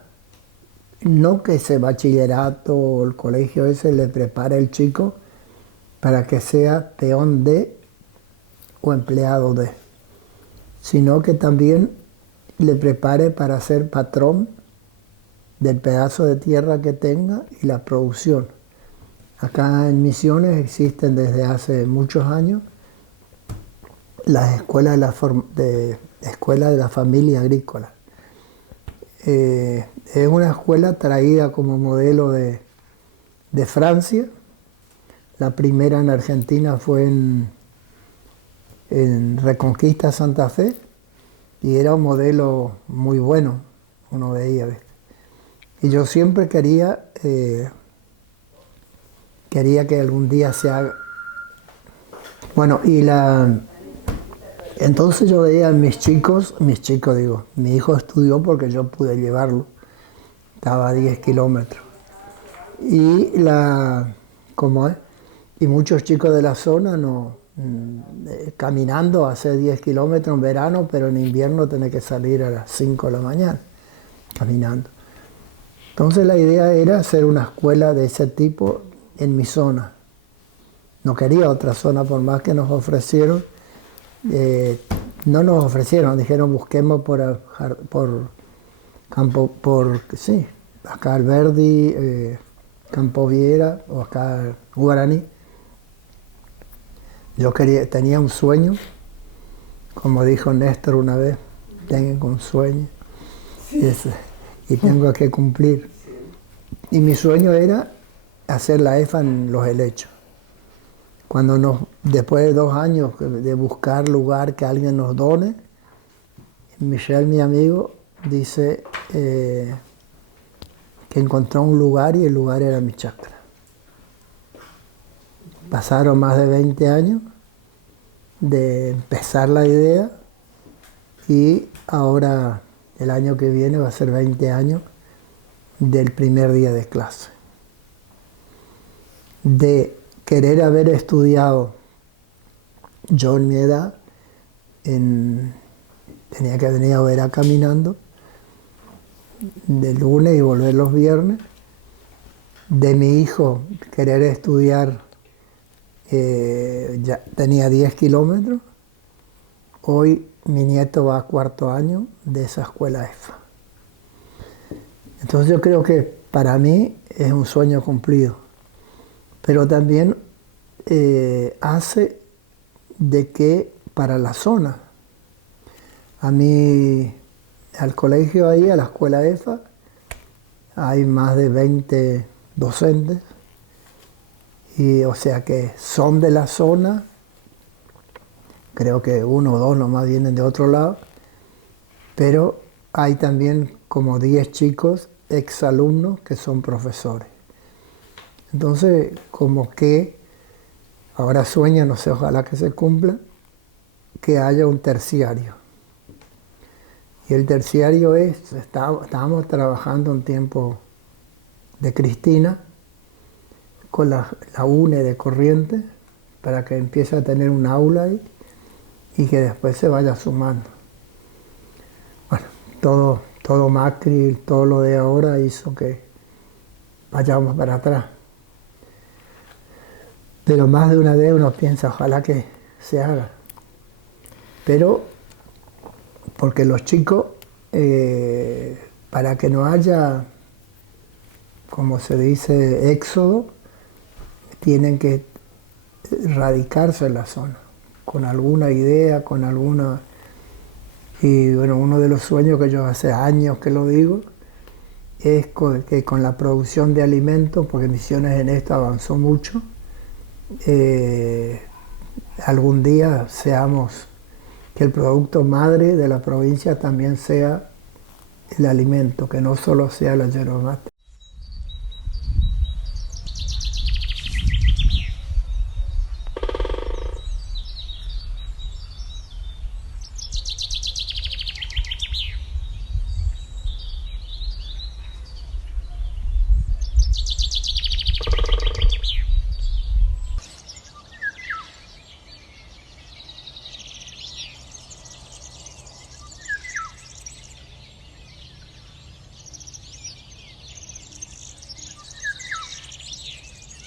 no que ese bachillerato o el colegio ese le prepare al chico para que sea peón de o empleado de, sino que también le prepare para ser patrón del pedazo de tierra que tenga y la producción. Acá en Misiones existen desde hace muchos años las escuelas de la familia agrícola. Es una escuela traída como modelo de Francia. La primera en Argentina fue en Reconquista Santa Fe y era un modelo muy bueno, uno veía, ¿ves? Y yo siempre quería que algún día se haga. Bueno, entonces yo veía a mis chicos digo, mi hijo estudió porque yo pude llevarlo, estaba a 10 kilómetros. Y muchos chicos de la zona caminando hace 10 kilómetros en verano, pero en invierno tenés que salir a las 5 de la mañana caminando. Entonces la idea era hacer una escuela de ese tipo en mi zona. No quería otra zona, por más que nos ofrecieron. No nos ofrecieron, dijeron busquemos por acá Alberdi, Campo Viera o acá Guaraní. Yo tenía un sueño, como dijo Néstor una vez, tengo un sueño y tengo que cumplir. Y mi sueño era hacer la EFA en Los Helechos. Después de 2 años de buscar lugar que alguien nos done, Michel, mi amigo, dice que encontró un lugar y el lugar era mi chacra. Pasaron más de 20 años de empezar la idea y ahora el año que viene va a ser 20 años del primer día de clase. De querer haber estudiado yo en mi edad, tenía que venir a Oberá caminando de lunes y volver los viernes. De mi hijo querer estudiar, ya tenía 10 kilómetros. Hoy mi nieto va a 4º año de esa escuela EFA. Entonces yo creo que para mí es un sueño cumplido, pero también hace de que para la zona, a mí, al colegio ahí, a la escuela EFA, hay más de 20 docentes, y o sea que son de la zona, creo que 1 o 2 nomás vienen de otro lado, pero hay también como 10 chicos exalumnos que son profesores. Entonces, como que ahora sueño, no sé, ojalá que se cumpla, que haya un terciario. Y el terciario estábamos trabajando un tiempo de Cristina con la UNE de Corrientes para que empiece a tener un aula ahí y que después se vaya sumando. Bueno, todo Macri, todo lo de ahora hizo que vayamos para atrás. Pero más de una vez uno piensa, ojalá que se haga. Pero, porque los chicos, para que no haya, como se dice, éxodo, tienen que radicarse en la zona, con alguna idea, con alguna Y bueno, uno de los sueños que yo hace años que lo digo, es que con la producción de alimentos, porque Misiones en esto avanzó mucho, algún día que el producto madre de la provincia también sea el alimento, que no solo sea la yerba mate.